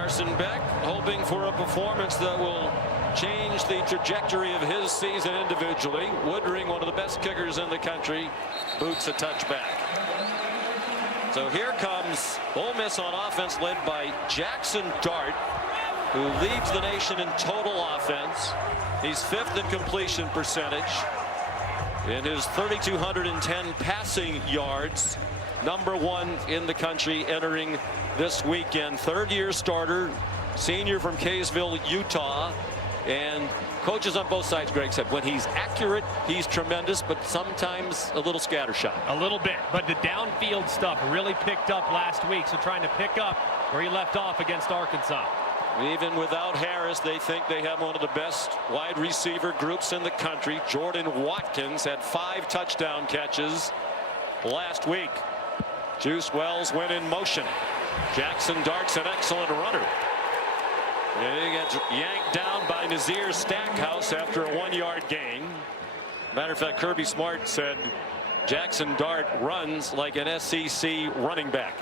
Carson Beck hoping for a performance that will change the trajectory of his season individually. Woodring, one of the best kickers in the country, boots a touchback. So here comes Ole Miss on offense, led by Jackson Dart, who leads the nation in total offense. He's 5th in completion percentage. In his 3,210 passing yards, #1 in the country entering this weekend. 3rd-year starter, senior from Kaysville, Utah. And coaches on both sides, Greg said, when he's accurate, he's tremendous, but sometimes a little scattershot. A little bit, but the downfield stuff really picked up last week. So trying to pick up where he left off against Arkansas. Even without Harris, they think they have one of the best wide receiver groups in the country. Jordan Watkins had 5 touchdown catches last week. Juice Wells went in motion. Jackson Dart's an excellent runner. And he gets yanked down by Nazir Stackhouse after a 1-yard gain. Matter of fact, Kirby Smart said Jackson Dart runs like an SEC running back.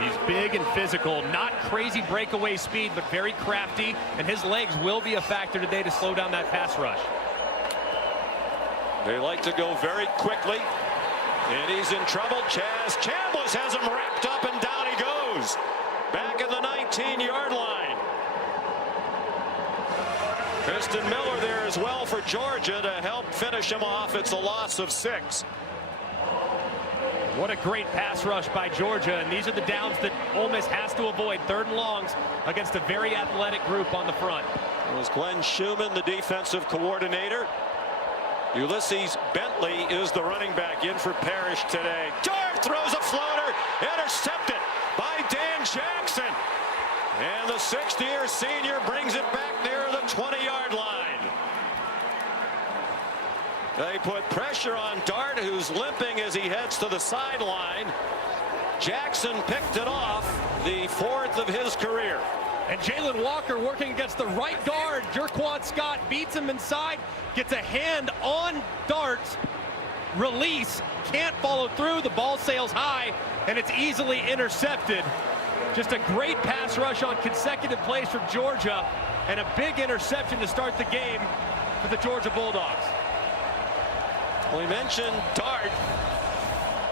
He's big and physical, not crazy breakaway speed, but very crafty, and his legs will be a factor today to slow down that pass rush. They like to go very quickly, and he's in trouble. Chaz Chambliss has him wrapped up, and down he goes. Back at the 19-yard line. Kristen Miller there as well for Georgia to help finish him off. It's a loss of 6. What a great pass rush by Georgia, and these are the downs that Ole Miss has to avoid. 3rd and longs against a very athletic group on the front. It was Glenn Schumann, the defensive coordinator. Ulysses Bentley is the running back in for Parrish today. Dart throws a floater, intercepted by Dan Jackson. And the 6th-year senior brings it back near the 20-yard line. They put pressure on Dart, who's limping as he heads to the sideline. Jackson picked it off, the 4th of his career. And Jalen Walker working against the right guard. Jerquan Scott beats him inside, gets a hand on Dart. Release, can't follow through. The ball sails high, and it's easily intercepted. Just a great pass rush on consecutive plays from Georgia, and a big interception to start the game for the Georgia Bulldogs. We mentioned Dart.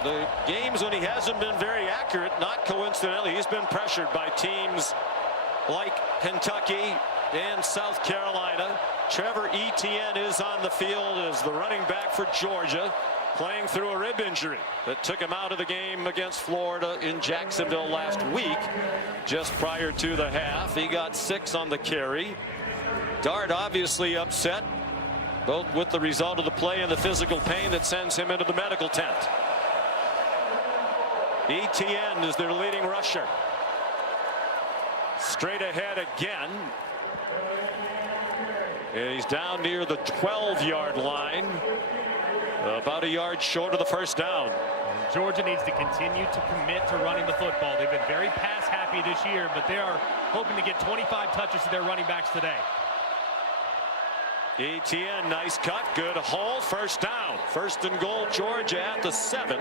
The games when he hasn't been very accurate, not coincidentally, he's been pressured by teams like Kentucky and South Carolina. Trevor Etienne is on the field as the running back for Georgia, playing through a rib injury that took him out of the game against Florida in Jacksonville last week, just prior to the half. He got 6 on the carry. Dart obviously upset, both with the result of the play and the physical pain that sends him into the medical tent. Etienne is their leading rusher. Straight ahead again. And he's down near the 12-yard line. About a yard short of the 1st down. Georgia needs to continue to commit to running the football. They've been very pass happy this year, but they are hoping to get 25 touches to their running backs today. Etienne, nice cut, good hole, 1st down. 1st and goal, Georgia at the 7.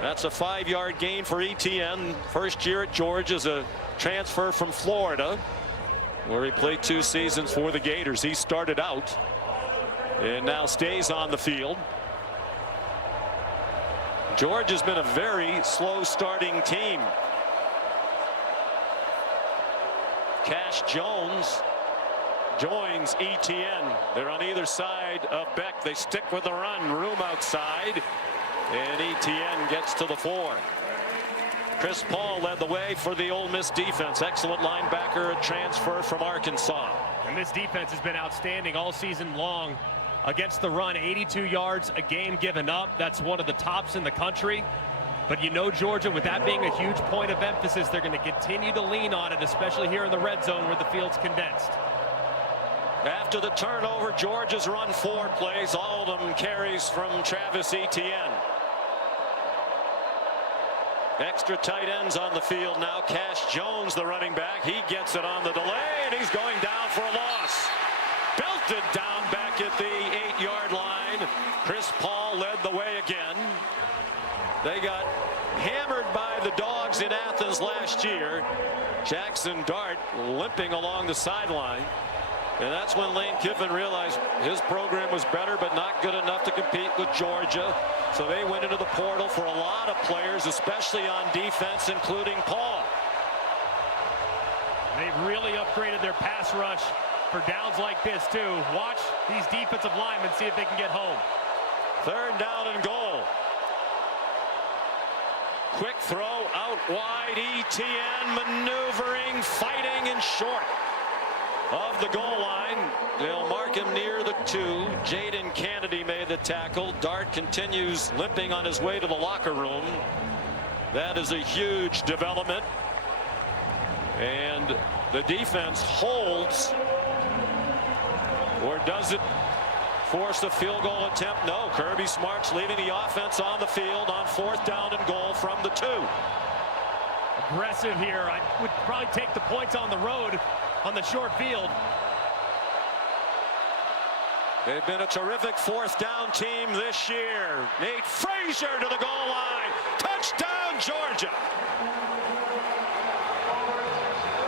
That's a 5-yard gain for Etienne. 1st year at Georgia as a transfer from Florida, where he played 2 seasons for the Gators. He started out and now stays on the field. Georgia's been a very slow starting team. Cash Jones joins Etienne. They're on either side of Beck. They stick with the run. Room outside. And Etienne gets to the 4. Chris Paul led the way for the Ole Miss defense. Excellent linebacker, a transfer from Arkansas. And this defense has been outstanding all season long against the run. 82 yards a game given up. That's one of the tops in the country. But you know, Georgia, with that being a huge point of emphasis, they're going to continue to lean on it, especially here in the red zone where the field's condensed. After the turnover, Georgia's run 4 plays, all of them carries from Travis Etienne. Extra tight ends on the field now. Cash Jones, the running back, he gets it on the delay, and he's going down for a loss. Belted down back at the 8-yard line. Chris Paul led the way again. They got hammered by the Dogs in Athens last Jackson Dart limping along the sideline. And that's when Lane Kiffin realized his program was better, but not good enough to compete with Georgia. So they went into the portal for a lot of players, especially on defense, including Paul. They've really upgraded their pass rush for downs like this, too. Watch these defensive linemen, see if they can get home. 3rd down and goal. Quick throw out wide. ETN maneuvering, fighting, and short of the goal line. They'll mark him near the 2. Jaden Kennedy made the tackle. Dart continues limping on his way to the locker room. That is a huge development. And the defense holds. Or does it force a field goal attempt? No. Kirby Smart's leaving the offense on the field on 4th down and goal from the 2. Aggressive here. I would probably take the points on the road on the short field. They've been a terrific 4th down team this year. Nate Frazier to the goal line. Touchdown, Georgia.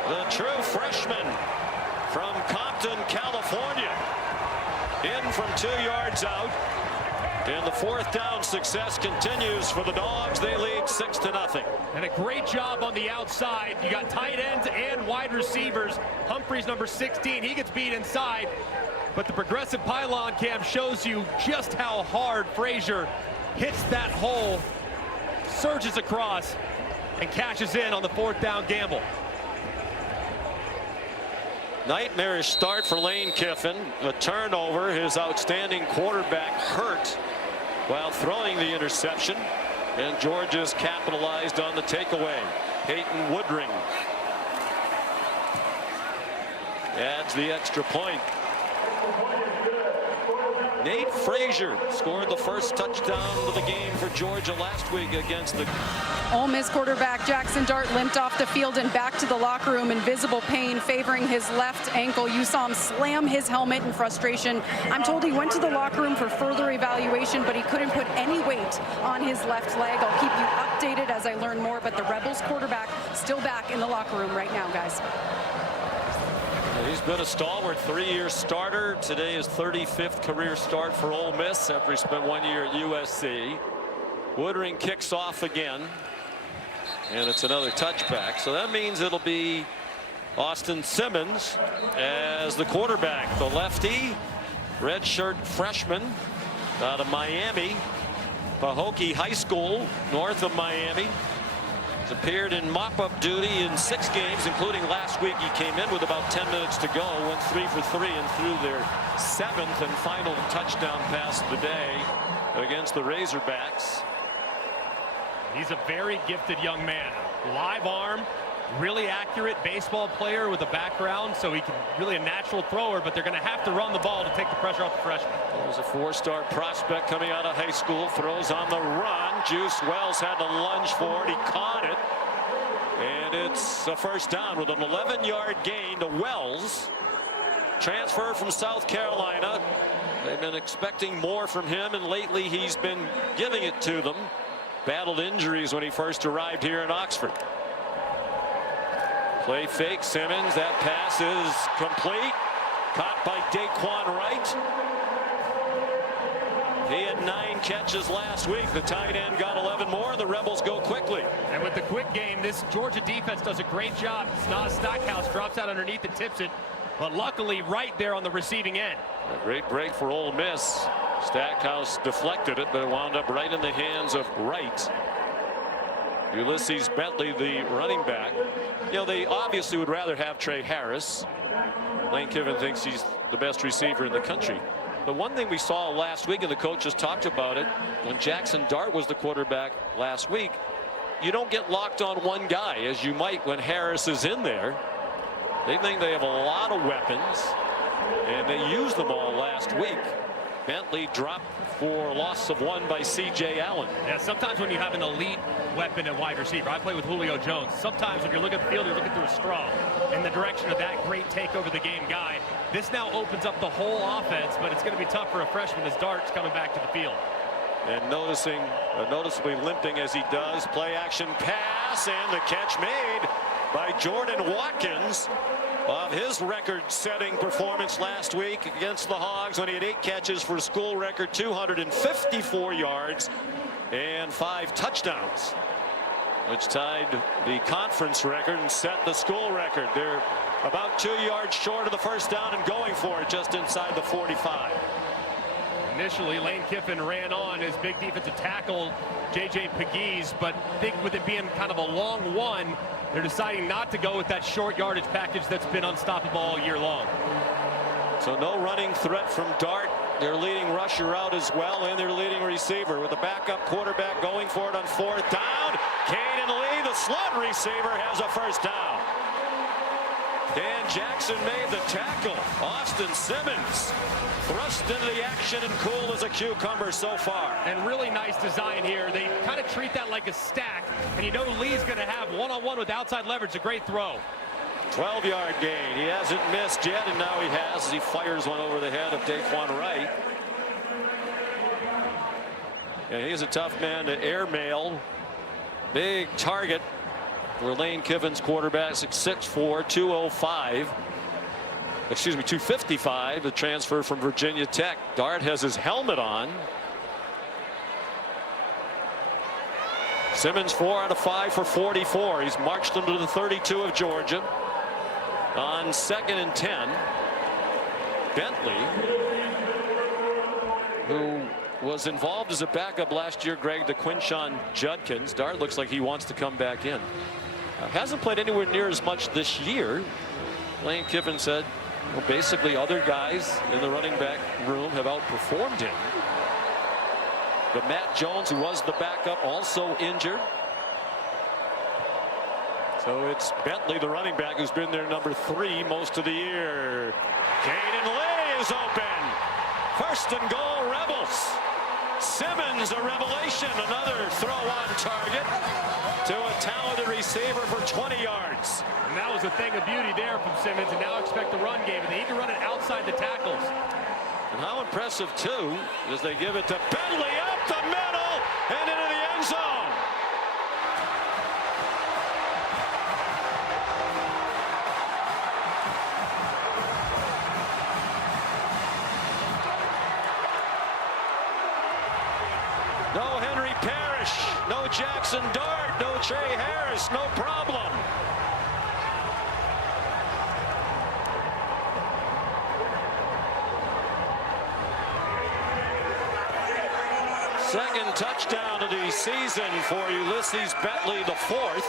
The true freshman from Compton, California. In from 2 yards out. And the 4th down success continues for the Dogs. They lead 6-0. And a great job on the outside. You got tight ends and wide receivers. Humphreys, number 16, he gets beat inside. But the progressive pylon cam shows you just how hard Frazier hits that hole, surges across, and cashes in on the 4th down gamble. Nightmarish start for Lane Kiffin. A turnover. His outstanding quarterback hurt while throwing the interception. And Georgia's capitalized on the takeaway. Peyton Woodring adds the extra point. Nate Frazier scored the first touchdown of the game for Georgia last week against the Ole Miss quarterback Jackson Dart limped off the field and back to the locker room in visible pain, favoring his left ankle. You saw him slam his helmet in frustration. I'm told he went to the locker room for further evaluation, but he couldn't put any weight on his left leg. I'll keep you updated as I learn more, but the Rebels quarterback still back in the locker room right now, guys. He's been a stalwart 3-year starter. Today is 35th career start for Ole Miss after he spent 1 year at USC. Woodring kicks off again. And it's another touchback. So that means it'll be Austin Simmons as the quarterback. The lefty, redshirt freshman out of Miami. Pahokee High School, north of Miami. He's appeared in mop-up duty in 6 games, including last week. He came in with about 10 minutes to go, went 3 for 3 and threw their 7th and final touchdown pass of the day against the Razorbacks. He's a very gifted young man. Live arm, really accurate baseball player with a background, so he can really a natural thrower, but they're going to have to run the ball to take the pressure off the freshman. There's a 4-star prospect coming out of high school, throws on the run. Juice Wells had to lunge for it. He caught it. And it's a first down with an 11-yard gain to Wells. Transfer from South Carolina. They've been expecting more from him, and lately he's been giving it to them. Battled injuries when he first arrived here in Oxford. Play fake, Simmons. That pass is complete. Caught by Daquan Wright. He had 9 catches last week. The tight end got 11 more. The Rebels go quickly. And with the quick game, this Georgia defense does a great job. Stackhouse drops out underneath and tips it. But luckily, right there on the receiving end. A great break for Ole Miss. Stackhouse deflected it, but it wound up right in the hands of Wright. Ulysses Bentley, the running back. You know, they obviously would rather have Trey Harris. Lane Kiffin thinks he's the best receiver in the country. But one thing we saw last week, and the coaches talked about it, when Jackson Dart was the quarterback last week, you don't get locked on one guy as you might when Harris is in there. They think they have a lot of weapons, and they used them all last week. Bentley dropped for a loss of 1 by C.J. Allen. Yeah, sometimes when you have an elite weapon at wide receiver, I play with Julio Jones. Sometimes when you're looking at the field, you're looking through a straw in the direction of that great take over the game guy. This now opens up the whole offense, but it's going to be tough for a freshman as Dart's coming back to the field. And noticeably limping as he does. Play action pass, and the catch made by Jordan Watkins of his record-setting performance last week against the Hogs when he had 8 catches for a school record 254 yards and 5 touchdowns, which tied the conference record and set the school record. They're about 2 yards short of the first down and going for it just inside the 45. Initially, Lane Kiffin ran on his big defensive tackle, J.J. Pegues, but I think with it being kind of a long one, they're deciding not to go with that short yardage package that's been unstoppable all year long. So no running threat from Dart. Their leading rusher out as well, and their leading receiver with the backup quarterback going for it on 4th down. Caden Lee, the slot receiver, has a first down. Dan Jackson made the tackle. Austin Simmons thrust into the action and cool as a cucumber so far. And really nice design here. They kind of treat that like a stack, and you know Lee's going to have one-on-one with outside leverage. A great throw. 12-yard gain. He hasn't missed yet, and now he has as he fires one over the head of Daquan Wright. And he's a tough man to airmail. Big target for Lane Kiffin's quarterback, 6'4", 205. Excuse me, 255, the transfer from Virginia Tech. Dart has his helmet on. Simmons 4 out of 5 for 44. He's marched them to the 32 of Georgia. On 2nd and 10, Bentley, who was involved as a backup last year, Greg, to Quinshon Judkins. Dart looks like he wants to come back in. Hasn't played anywhere near as much this year. Lane Kiffin said, well, basically other guys in the running back room have outperformed him. But Matt Jones, who was the backup, also injured. So it's Bentley, the running back, who's been their number 3 most of the year. Caden Lee is open. 1st and goal, Rebels. Simmons, a revelation, another throw on target to a talented receiver for 20 yards. And that was a thing of beauty there from Simmons, and now expect the run game. And they need to run it outside the tackles. And how impressive, too, as they give it to Bentley up the middle and into the end zone. No Henry Parrish, no Jackson Dart, no Trey Harris, no problem. Second touchdown of the season for Ulysses Bentley, the 4th.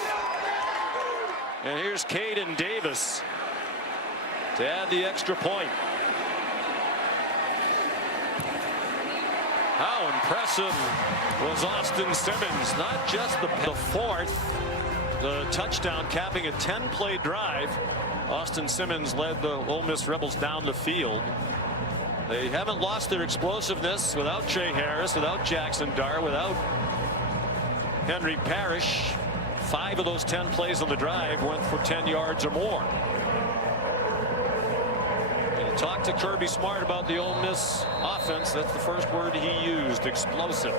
And here's Caden Davis to add the extra point. How impressive was Austin Simmons? Not just the 4th, the touchdown capping a 10-play drive. Austin Simmons led the Ole Miss Rebels down the field. They haven't lost their explosiveness without Trey Harris, without Jackson Dart, without Henry Parrish. 5 of those 10 plays on the drive went for 10 yards or more. Talk to Kirby Smart about the Ole Miss offense. That's the first word he used, explosive.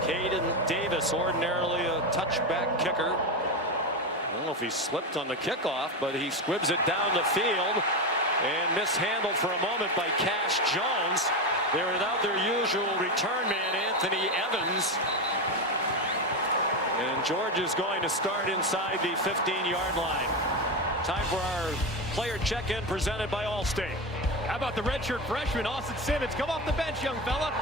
Caden Davis, ordinarily a touchback kicker. I don't know if he slipped on the kickoff, but he squibs it down the field and mishandled for a moment by Cash Jones. They're without their usual return man, Anthony Evans. And Georgia's going to start inside the 15-yard line. Time for our player check-in presented by Allstate. How about the redshirt freshman, Austin Simmons? Come off the bench, young fella.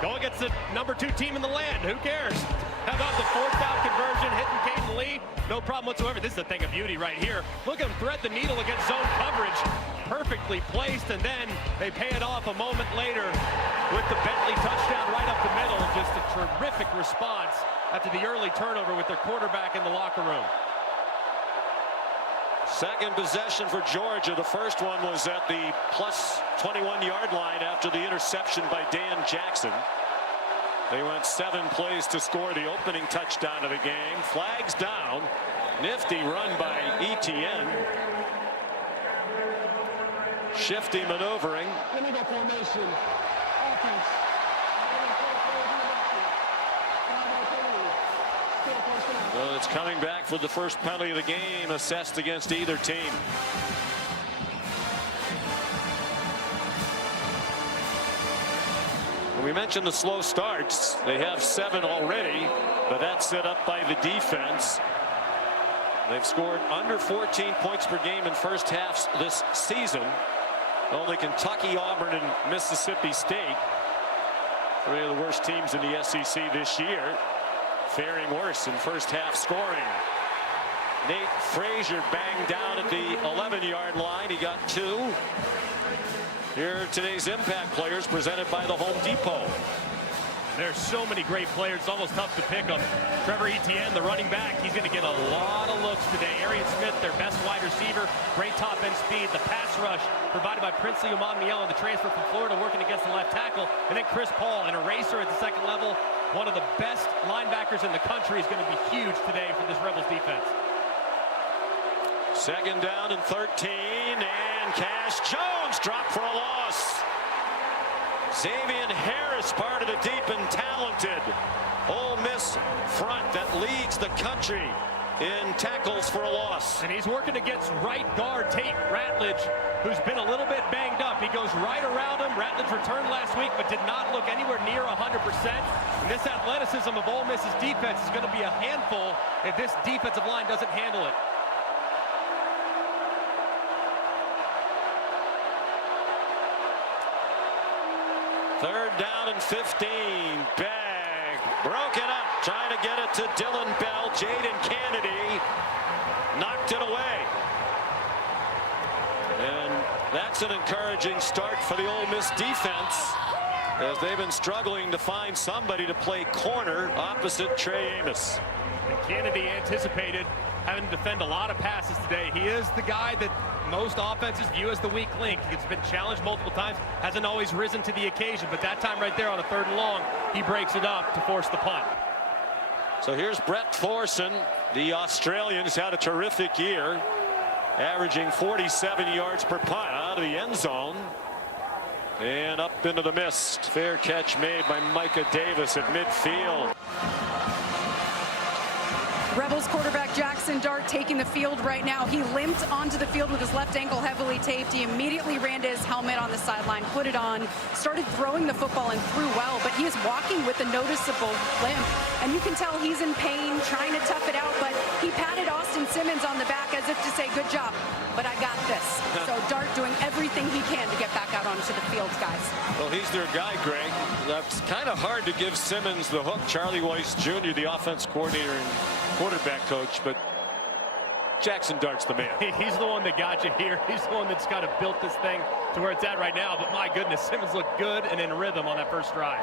Go against the number 2 team in the land. Who cares? How about the 4th down conversion, hitting Caden Lee? No problem whatsoever. This is a thing of beauty right here. Look at him thread the needle against zone coverage. Perfectly placed, and then they pay it off a moment later with the Bentley touchdown right up the middle. Just a terrific response after the early turnover with their quarterback in the locker room. Second possession for Georgia. The first one was at the plus 21-yard line after the interception by Dan Jackson. They went 7 plays to score the opening touchdown of the game. Flags down. Nifty run by Etienne. Shifty maneuvering. Illegal formation. Offense. Still first down. Well, it's coming back for the first penalty of the game assessed against either team. We mentioned the slow starts. They have 7 already, but that's set up by the defense. They've scored under 14 points per game in first halves this season. Only Kentucky, Auburn, and Mississippi State, 3 of the worst teams in the SEC this year, faring worse in first half scoring. Nate Frazier banged down at the 11-yard line. He got 2. Here are today's impact players presented by the Home Depot. There's so many great players, it's almost tough to pick them. Trevor Etienne, the running back, he's going to get a lot of looks today. Arian Smith, their best wide receiver, great top end speed. The pass rush provided by Princely Umanmiele, the transfer from Florida, working against the left tackle. And then Chris Paul, an eraser at the second level. One of the best linebackers in the country, is going to be huge today for this Rebels defense. Second down and 13, and Cash Jones dropped for a loss. Xavier Harris, part of the deep and talented Ole Miss front that leads the country in tackles for a loss. And he's working against right guard Tate Ratledge, who's been a little bit banged up. He goes right around him. Ratledge returned last week, but did not look anywhere near 100%. And this athleticism of Ole Miss's defense is going to be a handful if this defensive line doesn't handle it. Third down and 15. Bag broken up, trying to get it to Dylan Bell. Jaden Kennedy knocked it away. And that's an encouraging start for the Ole Miss defense, as they've been struggling to find somebody to play corner opposite Trey Amos. And Kennedy anticipated having to defend a lot of passes today. He is the guy that most offenses view as the weak link. He's been challenged multiple times, hasn't always risen to the occasion, but that time right there on a 3rd and long, he breaks it up to force the punt. So here's Brett Thorson. The Australians had a terrific year, averaging 47 yards per punt out of the end zone and up into the mist. Fair catch made by Micah Davis at midfield. Rebels quarterback Jackson Dart taking the field right now. He limped onto the field with his left ankle heavily taped. He immediately ran to his helmet on the sideline, put it on, started throwing the football and threw well, but he is walking with a noticeable limp. And you can tell he's in pain, trying to tough it out, but he patted Austin Simmons on the back as if to say, good job, but I got this. So Dart doing everything he can to get back out onto the field, guys. Well, he's their guy, Greg. That's kind of hard to give Simmons the hook. Charlie Weiss Jr., the offense coordinator and quarterback coach, but Jackson Dart's the man. He's the one that got you here. He's the one that's kind of built this thing to where it's at right now. But my goodness, Simmons looked good and in rhythm on that first drive.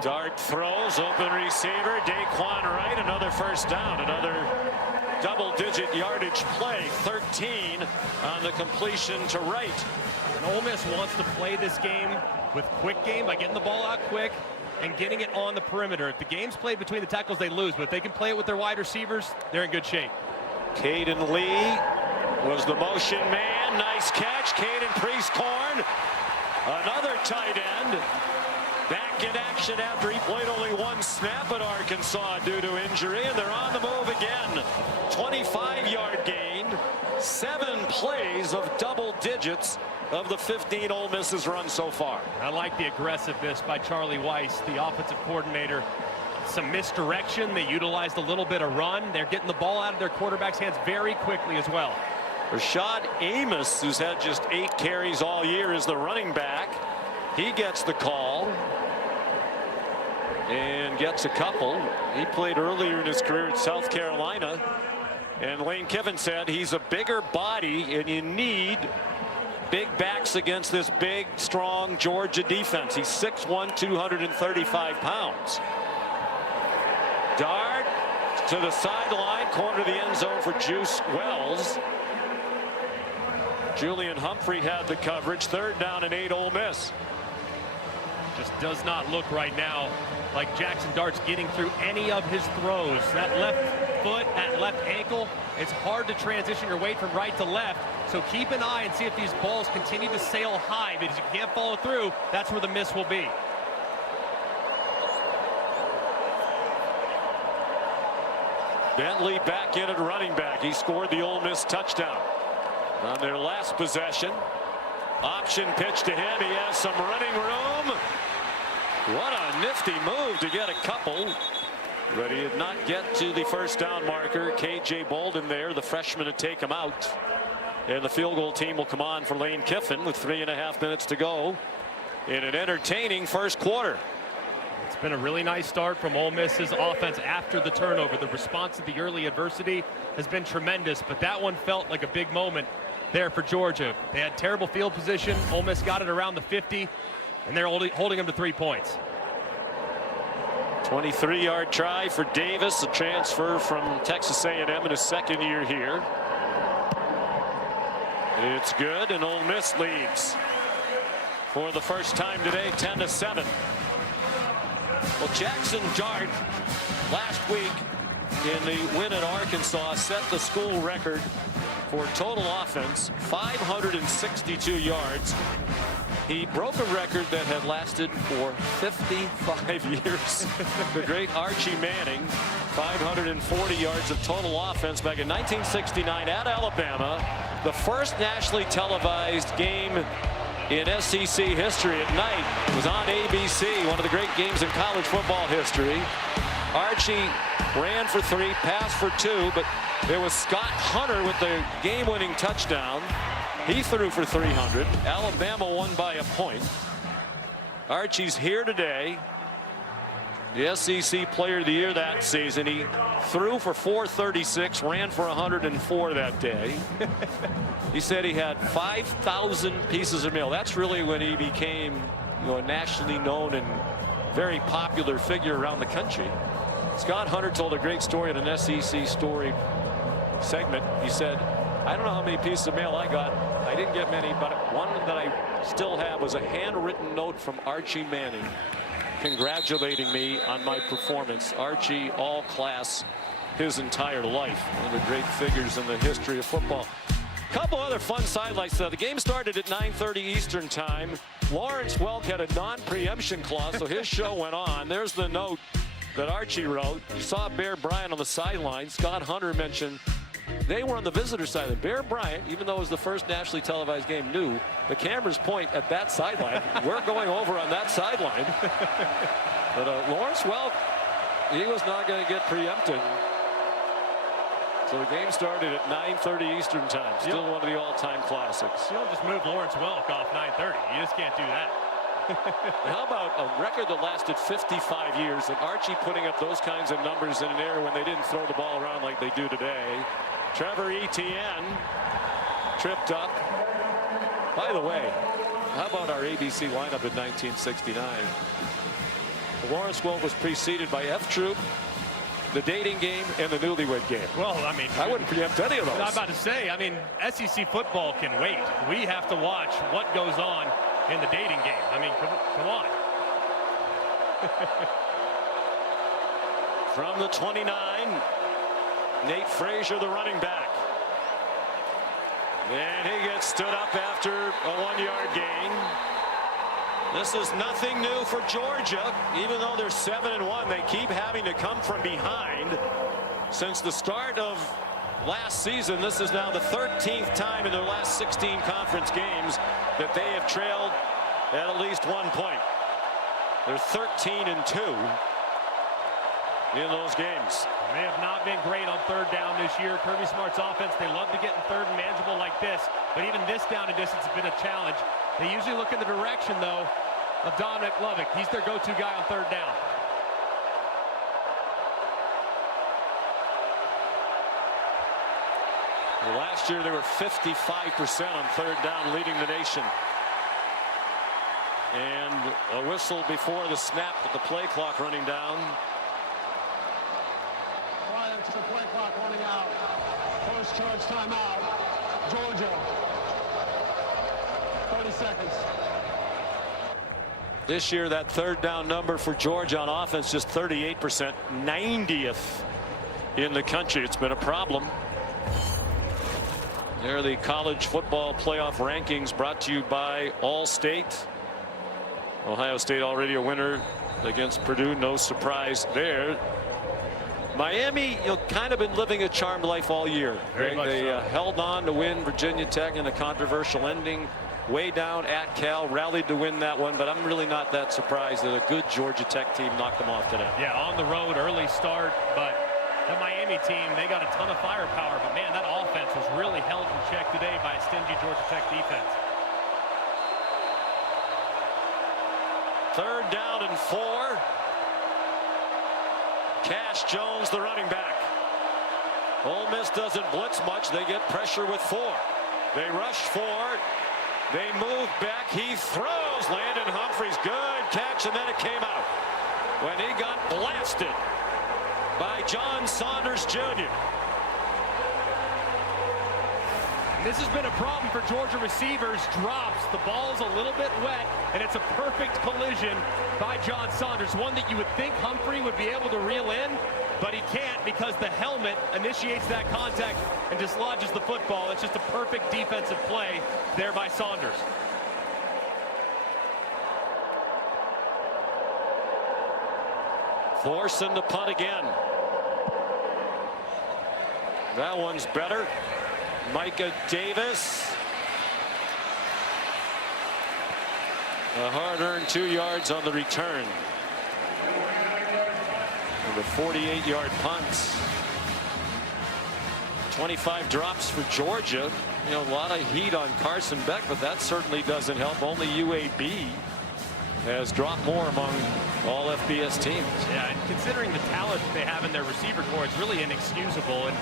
Dart throws, open receiver, Daquan Wright, another first down, another double-digit yardage play, 13 on the completion to Wright. And Ole Miss wants to play this game with quick game by getting the ball out quick and getting it on the perimeter. If the game's played between the tackles, they lose, but if they can play it with their wide receivers, they're in good shape. Caden Lee was the motion man. Nice catch. Caden Priestcorn, another tight end, back in action after he played only 1 snap at Arkansas due to injury, and they're on the move again. 25-yard gain, 7 plays of double digits of the 15 Ole Miss has run so far. I like the aggressiveness by Charlie Weiss, the offensive coordinator. Some misdirection. They utilized a little bit of run. They're getting the ball out of their quarterback's hands very quickly as well. Rashad Amos, who's had just 8 carries all year, is the running back. He gets the call and gets a couple. He played earlier in his career at South Carolina, and Lane Kiffin said he's a bigger body and you need big backs against this big, strong Georgia defense. He's 6'1", 235 pounds. Dart to the sideline, corner of the end zone for Juice Wells. Julian Humphrey had the coverage. 3rd down and 8 Ole Miss. Just does not look right now like Jackson Dart's getting through any of his throws. That left foot, that left ankle, it's hard to transition your weight from right to left. So keep an eye and see if these balls continue to sail high, because if you can't follow through, that's where the miss will be. Bentley back in at running back. He scored the Ole Miss touchdown on their last possession. Option pitch to him. He has some running room. What a nifty move to get a couple. But he did not get to the first down marker. KJ Bolden there, the freshman, to take him out. And the field goal team will come on for Lane Kiffin with 3.5 minutes to go in an entertaining first quarter. It's been a really nice start from Ole Miss's offense after the turnover. The response to the early adversity has been tremendous, but that one felt like a big moment there for Georgia. They had terrible field position. Ole Miss got it around the 50, and they're holding them to 3 points. 23-yard try for Davis, a transfer from Texas A&M in his second year here. It's good, and Ole Miss leads for the first time today, 10-7. Well, Jackson Dart last week in the win at Arkansas set the school record for total offense, 562 yards. He broke a record that had lasted for 55 years. The great Archie Manning, 540 yards of total offense back in 1969 at Alabama. The first nationally televised game in SEC history at night was on ABC, one of the great games in college football history. Archie ran for 3, passed for 2, but there was Scott Hunter with the game-winning touchdown. He threw for 300. Alabama won by a point. Archie's here today. The SEC Player of the Year that season. He threw for 436, ran for 104 that day. He said he had 5,000 pieces of mail. That's really when he became, a nationally known and very popular figure around the country. Scott Hunter told a great story in an SEC story segment. He said, I don't know how many pieces of mail I got. I didn't get many, but one that I still have was a handwritten note from Archie Manning congratulating me on my performance. Archie, all class his entire life. One of the great figures in the history of football. A couple other fun sidelights. The game started at 9:30 Eastern time. Lawrence Welk had a non-preemption clause, so his show went on. There's the note that Archie wrote. You saw Bear Bryant on the sideline. Scott Hunter mentioned they were on the visitor side. Bear Bryant, even though it was the first nationally televised game, knew the cameras point at that sideline. We're going over on that sideline. But Lawrence Welk, he was not going to get preempted. So the game started at 9:30 Eastern time. Still one of the all-time classics. You don't just move Lawrence Welk off 9:30. You just can't do that. How about a record that lasted 55 years and Archie putting up those kinds of numbers in an era when they didn't throw the ball around like they do today. Trevor Etienne tripped up. By the way, how about our ABC lineup in 1969? Lawrence Welk was preceded by F Troop, the dating game, and the newlywed game. Well, I mean, I wouldn't preempt any of those. I'm about to say, I mean, SEC football can wait. We have to watch what goes on in the dating game. I mean, come on. From the 29, Nate Frazier, the running back. And he gets stood up after a 1-yard gain. This is nothing new for Georgia. Even though they're 7-1, they keep having to come from behind. Since the start of last season, this is now the 13th time in their last 16 conference games that they have trailed at least 1 point. They're 13-2 in those games. They have not been great on third down this year. Kirby Smart's offense, they love to get in third and manageable like this, but even this down and distance has been a challenge. They usually look in the direction, though, of Dominic Lovick. He's their go-to guy on third down. Well, last year they were 55% on third down, leading the nation. And a whistle before the snap with the play clock running down. Prior to the play clock running out. First charge timeout. Georgia. 30 seconds. This year, that third down number for Georgia on offense just 38%, 90th in the country. It's been a problem. There are the college football playoff rankings brought to you by Allstate. Ohio State already a winner against Purdue. No surprise there. Miami, kind of been living a charmed life all year. They held on to win Virginia Tech in a controversial ending. Way down at Cal, rallied to win that one, but I'm really not that surprised that a good Georgia Tech team knocked them off today. Yeah, on the road, early start, but the Miami team, they got a ton of firepower, but man, that offense was really held in check today by a stingy Georgia Tech defense. 3rd down and 4. Cash Jones, the running back. Ole Miss doesn't blitz much. They get pressure with 4. They rush 4. They move back. He throws. Landon Humphreys, good catch, and then it came out when he got blasted by John Saunders Jr. This has been a problem for Georgia receivers. Drops. The ball's a little bit wet, and it's a perfect collision by John Saunders. One that you would think Humphrey would be able to reel in, but he can't because the helmet initiates that contact and dislodges the football. It's just a perfect defensive play there by Saunders. Forcing the punt again. That one's better. Micah Davis. A hard-earned 2 yards on the return. And the 48-yard punt. 25 drops for Georgia. A lot of heat on Carson Beck, but that certainly doesn't help. Only UAB has dropped more among all FBS teams. Yeah, and considering the talent they have in their receiver corps, it's really inexcusable. And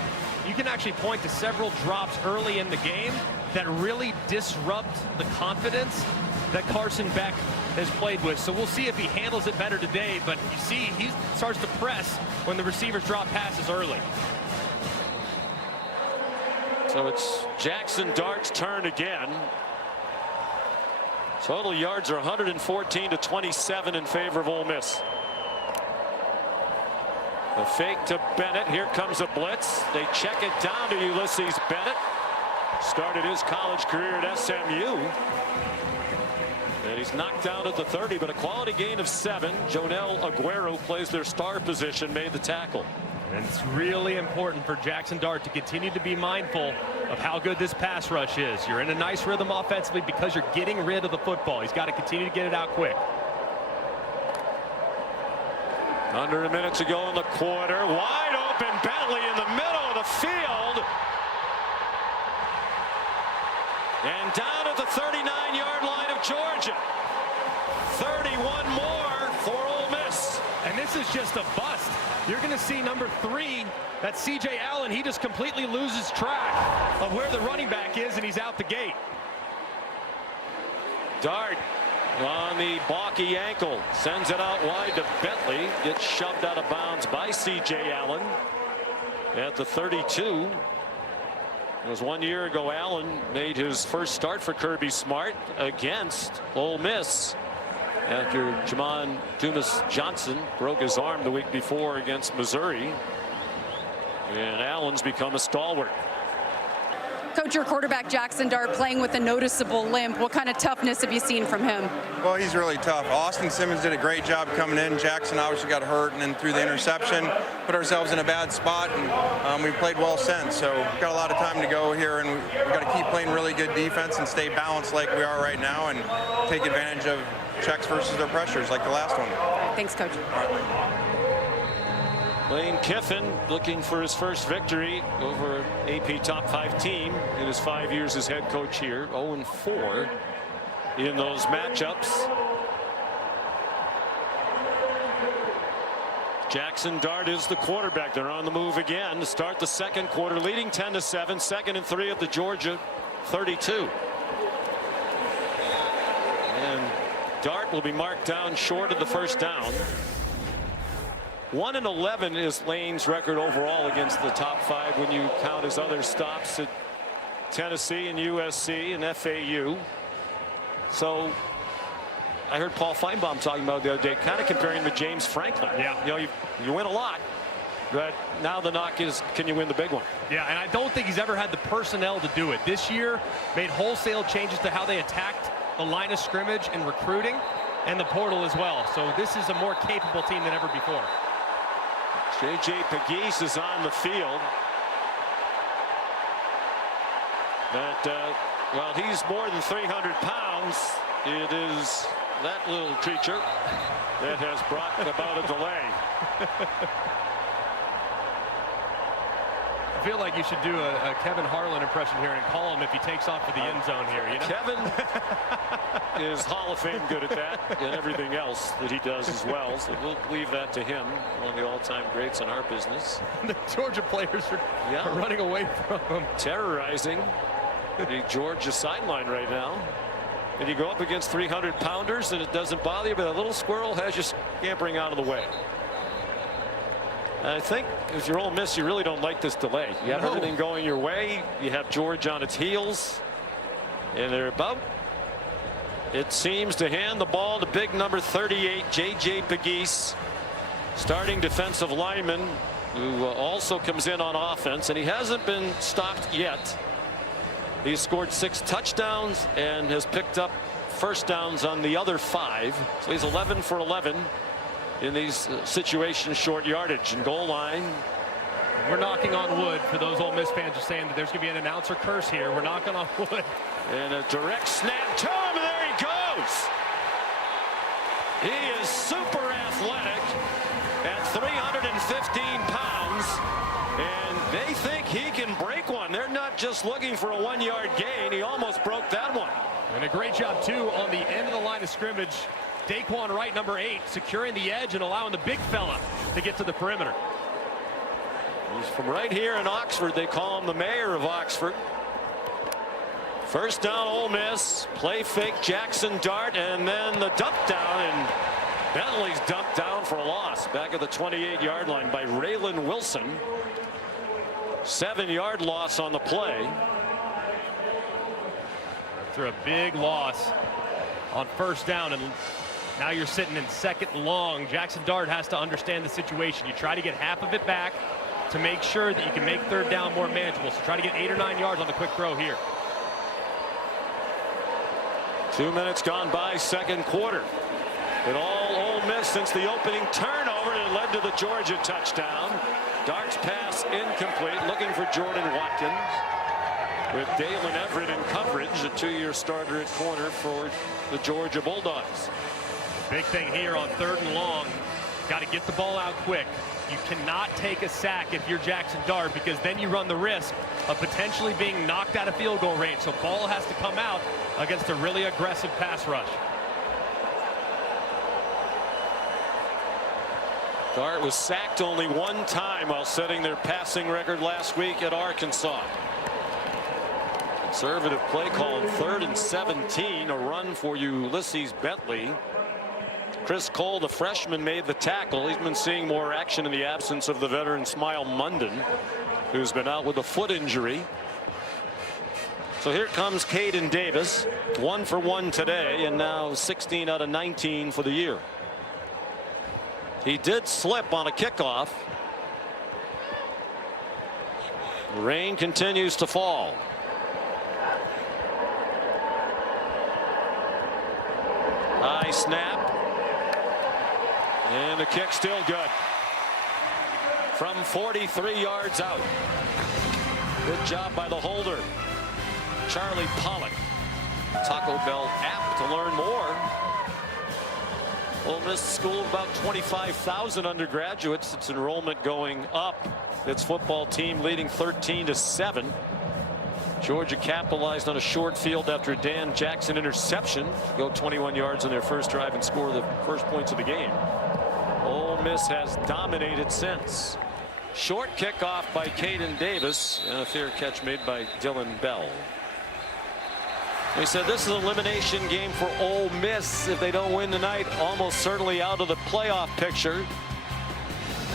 you can actually point to several drops early in the game that really disrupt the confidence that Carson Beck has played with. So we'll see if he handles it better today. But you see, he starts to press when the receivers drop passes early. So it's Jackson Dart's turn again. Total yards are 114 to 27 in favor of Ole Miss. The fake to Bennett. Here comes a blitz. They check it down to Ulysses Bennett. Started his college career at SMU. And he's knocked down at the 30, but a quality gain of 7. Jonel Aguero plays their star position, made the tackle. And it's really important for Jackson Dart to continue to be mindful of how good this pass rush is. You're in a nice rhythm offensively because you're getting rid of the football. He's got to continue to get it out quick. Under a minute to go in the quarter. Wide open Bentley in the middle of the field. And down at the 39-yard line of Georgia. 31 more for Ole Miss. And this is just a bust. You're going to see number 3, that's C.J. Allen. He just completely loses track of where the running back is, and he's out the gate. Dart on the balky ankle. Sends it out wide to Bentley. Gets shoved out of bounds by C.J. Allen at the 32. It was 1 year ago Allen made his first start for Kirby Smart against Ole Miss after Jamon Dumas Johnson broke his arm the week before against Missouri. And Allen's become a stalwart. Coach, your quarterback Jackson Dart playing with a noticeable limp. What kind of toughness have you seen from him? Well, he's really tough. Austin Simmons did a great job coming in. Jackson obviously got hurt and then threw the interception, put ourselves in a bad spot, and we played well since. So we've got a lot of time to go here, and we've got to keep playing really good defense and stay balanced like we are right now and take advantage of checks versus their pressures like the last one. Thanks, Coach. Lane Kiffin looking for his first victory over an AP top 5 team in his 5 years as head coach here. 0-4 in those matchups. Jackson Dart is the quarterback. They're on the move again to start the second quarter, leading 10-7, 2nd and 3 at the Georgia 32. And Dart will be marked down short of the first down. 1-11 is Lane's record overall against the top 5 when you count his other stops at Tennessee and USC and FAU. So I heard Paul Feinbaum talking about the other day, kind of comparing him to James Franklin. Yeah. You know, you win a lot, but now the knock is, can you win the big one? Yeah, and I don't think he's ever had the personnel to do it. This year made wholesale changes to how they attacked the line of scrimmage and recruiting and the portal as well. So this is a more capable team than ever before. J.J. Pegues is on the field. But, well, he's more than 300 pounds. It is that little creature that has brought about a delay. I feel like you should do a Kevin Harlan impression here and call him if he takes off for the end zone here. You know? Kevin is Hall of Fame good at that and everything else that he does as well. So we'll leave that to him, one of the all-time greats in our business. The Georgia players are running away from him. Terrorizing the Georgia sideline right now. And you go up against 300-pounders and it doesn't bother you, but a little squirrel has you scampering out of the way. I think if you're Ole Miss, you really don't like this delay. You have everything going your way. You have Georgia on its heels. And they're about, it seems, to hand the ball to big number 38, J.J. Pegues, starting defensive lineman, who also comes in on offense. And he hasn't been stopped yet. He's scored 6 touchdowns and has picked up first downs on the other 5. So he's 11 for 11. In these situations, short yardage and goal line. We're knocking on wood for those Ole Miss fans are saying that there's going to be an announcer curse here. We're knocking on wood. And a direct snap to him, and there he goes. He is super athletic at 315 pounds, and they think he can break one. They're not just looking for a 1-yard gain. He almost broke that one. And a great job, too, on the end of the line of scrimmage. Daquan Wright, number 8, securing the edge and allowing the big fella to get to the perimeter. He's from right here in Oxford. They call him the mayor of Oxford. First down, Ole Miss. Play fake, Jackson Dart, and then the dump down, and Bentley's dumped down for a loss back at the 28-yard line by Raylan Wilson. 7-yard loss on the play. After a big loss on first down, and now you're sitting in second and long. Jackson Dart has to understand the situation. You try to get half of it back to make sure that you can make third down more manageable. So try to get 8 or 9 yards on the quick throw here. 2 minutes gone by, second quarter. And all Ole Miss since the opening turnover that led to the Georgia touchdown. Dart's pass incomplete, looking for Jordan Watkins. With Dalen Everett in coverage, a 2-year starter at corner for the Georgia Bulldogs. Big thing here on third and long. Got to get the ball out quick. You cannot take a sack if you're Jackson Dart, because then you run the risk of potentially being knocked out of field goal range. So ball has to come out against a really aggressive pass rush. Dart was sacked only 1 time while setting their passing record last week at Arkansas. Conservative play call on 3rd and 17. A run for Ulysses Bentley. Chris Cole, the freshman, made the tackle. He's been seeing more action in the absence of the veteran Smile Munden, who's been out with a foot injury. So here comes Caden Davis, 1 for 1 today, and now 16 out of 19 for the year. He did slip on a kickoff. The rain continues to fall. High snap. And the kick still good. From 43 yards out. Good job by the holder, Charlie Pollock. Taco Bell app to learn more. Ole Miss school of about 25,000 undergraduates. Its enrollment going up. Its football team leading 13-7. Georgia capitalized on a short field after a Dan Jackson interception. Go 21 yards on their first drive and score the first points of the game. Ole Miss has dominated since. Short kickoff by Caden Davis and a fair catch made by Dylan Bell. They said this is an elimination game for Ole Miss. If they don't win tonight, almost certainly out of the playoff picture.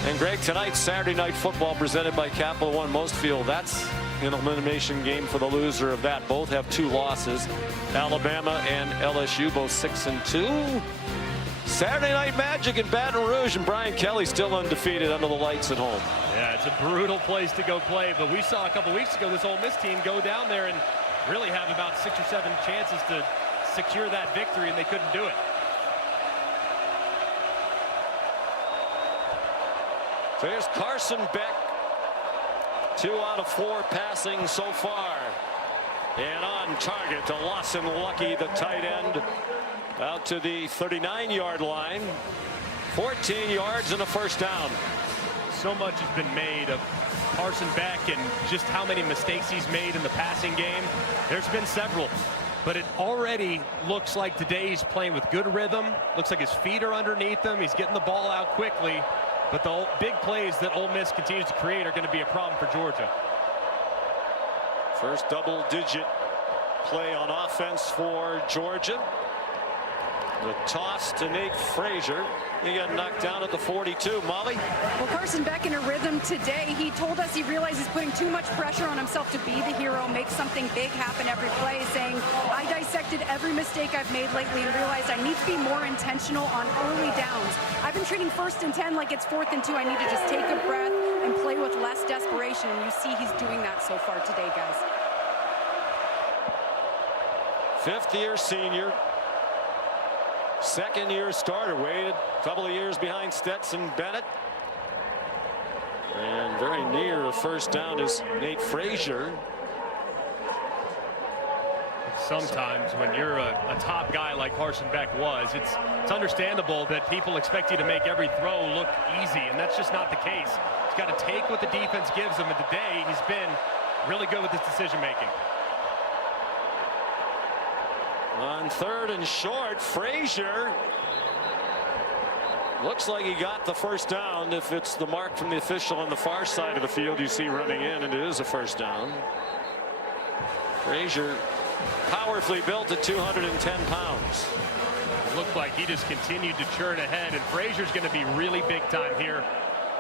And Greg, tonight's Saturday Night Football presented by Capital One. Most feel that's an elimination game for the loser of that. Both have 2 losses. Alabama and LSU both 6-2. Saturday Night Magic in Baton Rouge, and Brian Kelly still undefeated under the lights at home. Yeah, it's a brutal place to go play, but we saw a couple weeks ago this Ole Miss team go down there and really have about 6 or 7 chances to secure that victory, and they couldn't do it. So here's Carson Beck. 2 out of 4 passing so far. And on target to Lawson Lucky, the tight end, out to the 39-yard line. 14 yards and a first down. So much has been made of Carson Beck and just how many mistakes he's made in the passing game. There's been several, but it already looks like today he's playing with good rhythm. Looks like his feet are underneath him. He's getting the ball out quickly, but the big plays that Ole Miss continues to create are going to be a problem for Georgia. First double-digit play on offense for Georgia. The toss to Nate Frazier. He got knocked down at the 42. Molly? Well, Carson Beck in a rhythm today. He told us he realized he's putting too much pressure on himself to be the hero, make something big happen every play, saying, I dissected every mistake I've made lately and realized I need to be more intentional on early downs. I've been treating 1st and 10 like it's 4th and 2. I need to just take a breath and play with less desperation. And you see he's doing that so far today, guys. 5th-year senior. 2nd-year starter, waited a couple of years behind Stetson Bennett. And very near a first down is Nate Frazier. Sometimes when you're a top guy like Carson Beck was, it's understandable that people expect you to make every throw look easy, and that's just not the case. He's got to take what the defense gives him, and today he's been really good with his decision making. On 3rd and short, Frazier looks like he got the first down. If it's the mark from the official on the far side of the field, you see running in, and it is a first down. Frazier powerfully built at 210 pounds. It looked like he just continued to churn ahead, and Frazier's going to be really big time here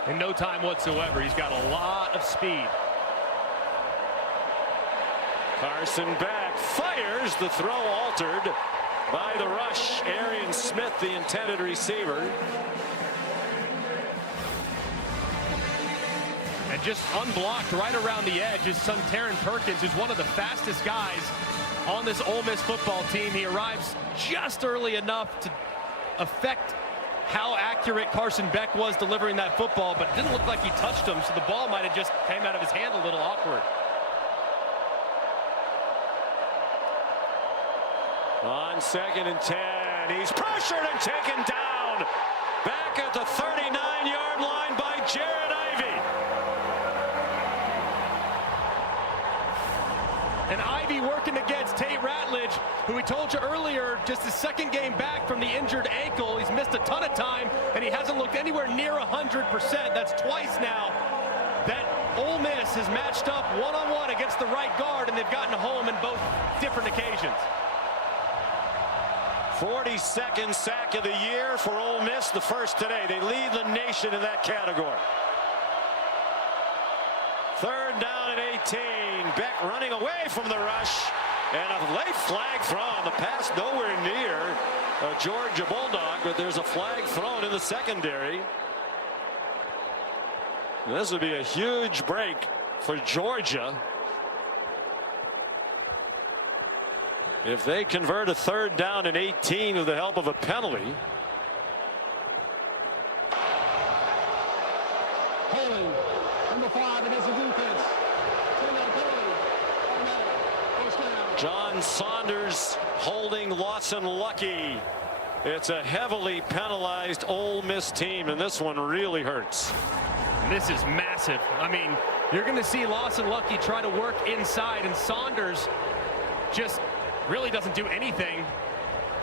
in no time whatsoever. He's got a lot of speed. Carson Beck fires, the throw altered by the rush. Arian Smith, the intended receiver. And just unblocked right around the edge is son Taryn Perkins, who's one of the fastest guys on this Ole Miss football team. He arrives just early enough to affect how accurate Carson Beck was delivering that football, but it didn't look like he touched him, so the ball might have just came out of his hand a little awkward. On 2nd and 10, he's pressured and taken down. Back at the 39-yard line by Jared Ivey. And Ivey working against Tate Ratledge, who we told you earlier, just his 2nd game back from the injured ankle. He's missed a ton of time, and he hasn't looked anywhere near 100%. That's twice now that Ole Miss has matched up one-on-one against the right guard, and they've gotten home in both different occasions. 42nd sack of the year for Ole Miss, the first today. They lead the nation in that category. 3rd down and 18. Beck running away from the rush, and a late flag thrown. The pass nowhere near a Georgia Bulldog, but there's a flag thrown in the secondary. This would be a huge break for Georgia if they convert a 3rd down and 18 with the help of a penalty. Holding, number 5 against the defense. John Saunders holding Lawson Lucky. It's a heavily penalized Ole Miss team, and this one really hurts. This is massive. I mean, you're going to see Lawson Lucky try to work inside, and Saunders just really doesn't do anything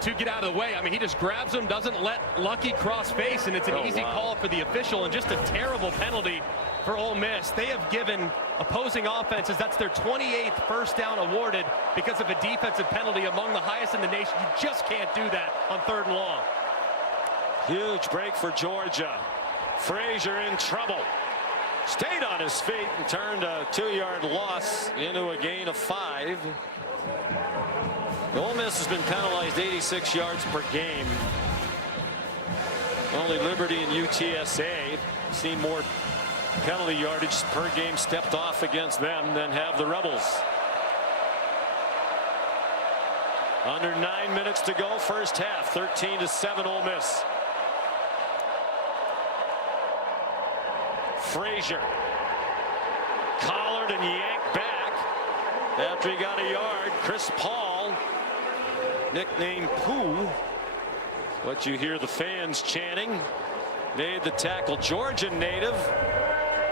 to get out of the way. I mean, he just grabs him, doesn't let Lucky cross face, and it's an easy call for the official, and just a terrible penalty for Ole Miss. They have given opposing offenses, that's their 28th first down awarded because of a defensive penalty, among the highest in the nation. You just can't do that on 3rd and long. Huge break for Georgia. Frazier in trouble. Stayed on his feet and turned a 2-yard loss into a gain of 5. Ole Miss has been penalized 86 yards per game. Only Liberty and UTSA seen more penalty yardage per game stepped off against them than have the Rebels. Under 9 minutes to go, first half, 13-7 Ole Miss. Frazier. Collared and yanked back after he got a yard. Chris Paul, nicknamed Pooh, what you hear the fans chanting, made the tackle. Georgian native,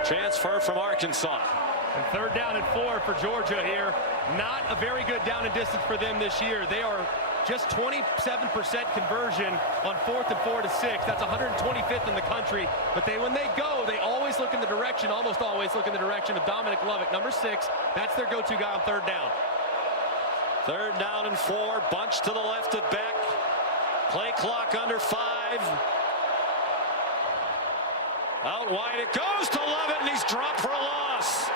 transfer from Arkansas. And 3rd down and 4 for Georgia here. Not a very good down and distance for them this year. They are just 27% conversion on 4th and 4 to 6. That's 125th in the country. But when they go, they always look in the direction, almost always look in the direction of Dominic Lovick, number 6. That's their go-to guy on 3rd down. 3rd down and 4. Bunch to the left of Beck. Play clock under 5. Out wide it goes to Lovett, and he's dropped for a loss.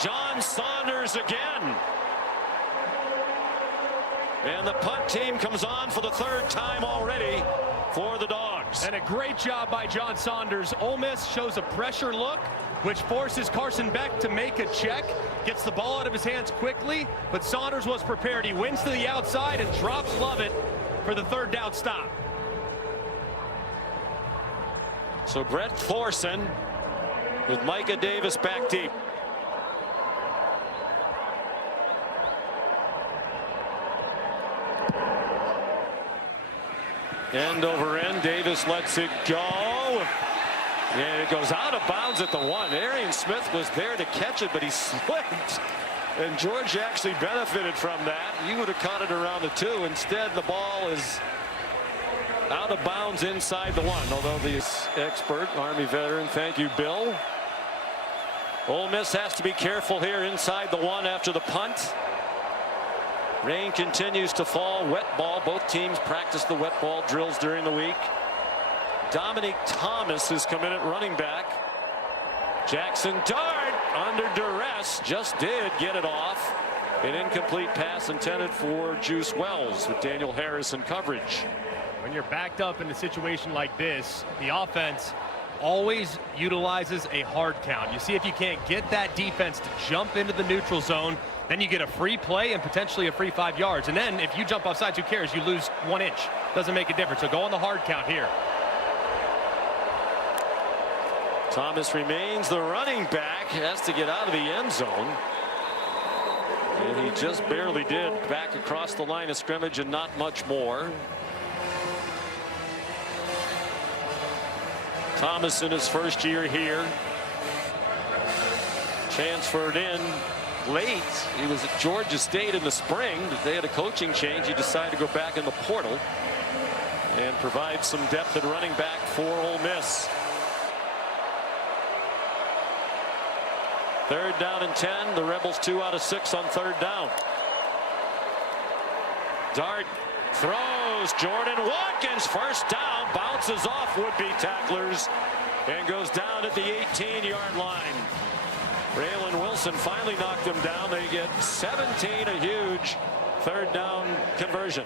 John Saunders again. And the punt team comes on for the 3rd time already for the Dogs. And a great job by John Saunders. Ole Miss shows a pressure look, which forces Carson Beck to make a check. Gets the ball out of his hands quickly, but Saunders was prepared. He wins to the outside and drops Lovett for the 3rd down stop. So Brett Thorson with Micah Davis back deep. End over end. Davis lets it go. And it goes out of bounds at the 1. Arian Smith was there to catch it, but he slipped. And Georgia actually benefited from that. You would have caught it around the 2. Instead, the ball is out of bounds inside the 1. Although the expert, Army veteran, thank you, Bill. Ole Miss has to be careful here inside the 1 after the punt. Rain continues to fall. Wet ball. Both teams practice the wet ball drills during the week. Dominic Thomas has come in at running back. Jackson Dart under duress just did get it off. An incomplete pass intended for Juice Wells with Daniel Harris in coverage. When you're backed up in a situation like this, the offense always utilizes a hard count. You see if you can't get that defense to jump into the neutral zone, then you get a free play and potentially a free 5 yards. And then if you jump offsides, who cares? You lose 1 inch. Doesn't make a difference. So go on the hard count here. Thomas remains the running back. Has to get out of the end zone. And he just barely did. Back across the line of scrimmage and not much more. Thomas in his first year here. Transferred in late. He was at Georgia State in the spring. They had a coaching change. He decided to go back in the portal and provide some depth at running back for Ole Miss. 3rd down and 10. The Rebels 2 out of 6 on 3rd down. Dart throws. Jordan Watkins first down. Bounces off would-be tacklers and goes down at the 18-yard line. Raylan Wilson finally knocked him down. They get 17, a huge 3rd down conversion.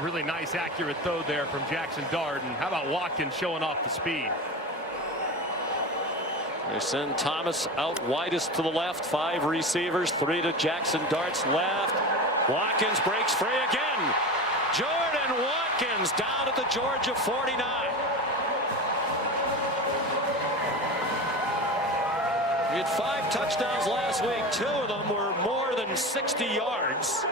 Really nice accurate throw there from Jackson Dart. And how about Watkins showing off the speed? They send Thomas out widest to the left. 5 receivers, 3 to Jackson Dart's left. Watkins breaks free again. Jordan Watkins down at the Georgia 49. He had 5 touchdowns last week. 2 of them were more than 60 yards.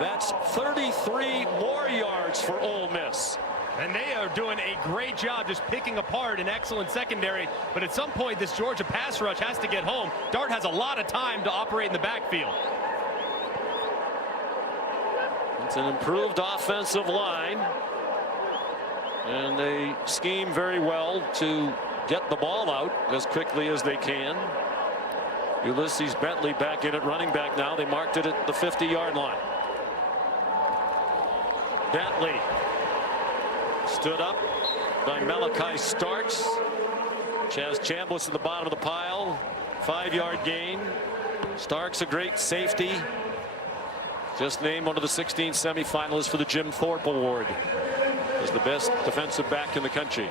That's 33 more yards for Ole Miss. And they are doing a great job just picking apart an excellent secondary. But at some point, this Georgia pass rush has to get home. Dart has a lot of time to operate in the backfield. It's an improved offensive line. And they scheme very well to get the ball out as quickly as they can. Ulysses Bentley back in at running back now. They marked it at the 50-yard line. Bentley stood up by Malachi Starks. Chaz Chambliss at the bottom of the pile. 5-yard gain. Starks a great safety. Just named one of the 16 semifinalists for the Jim Thorpe Award as the best defensive back in the country.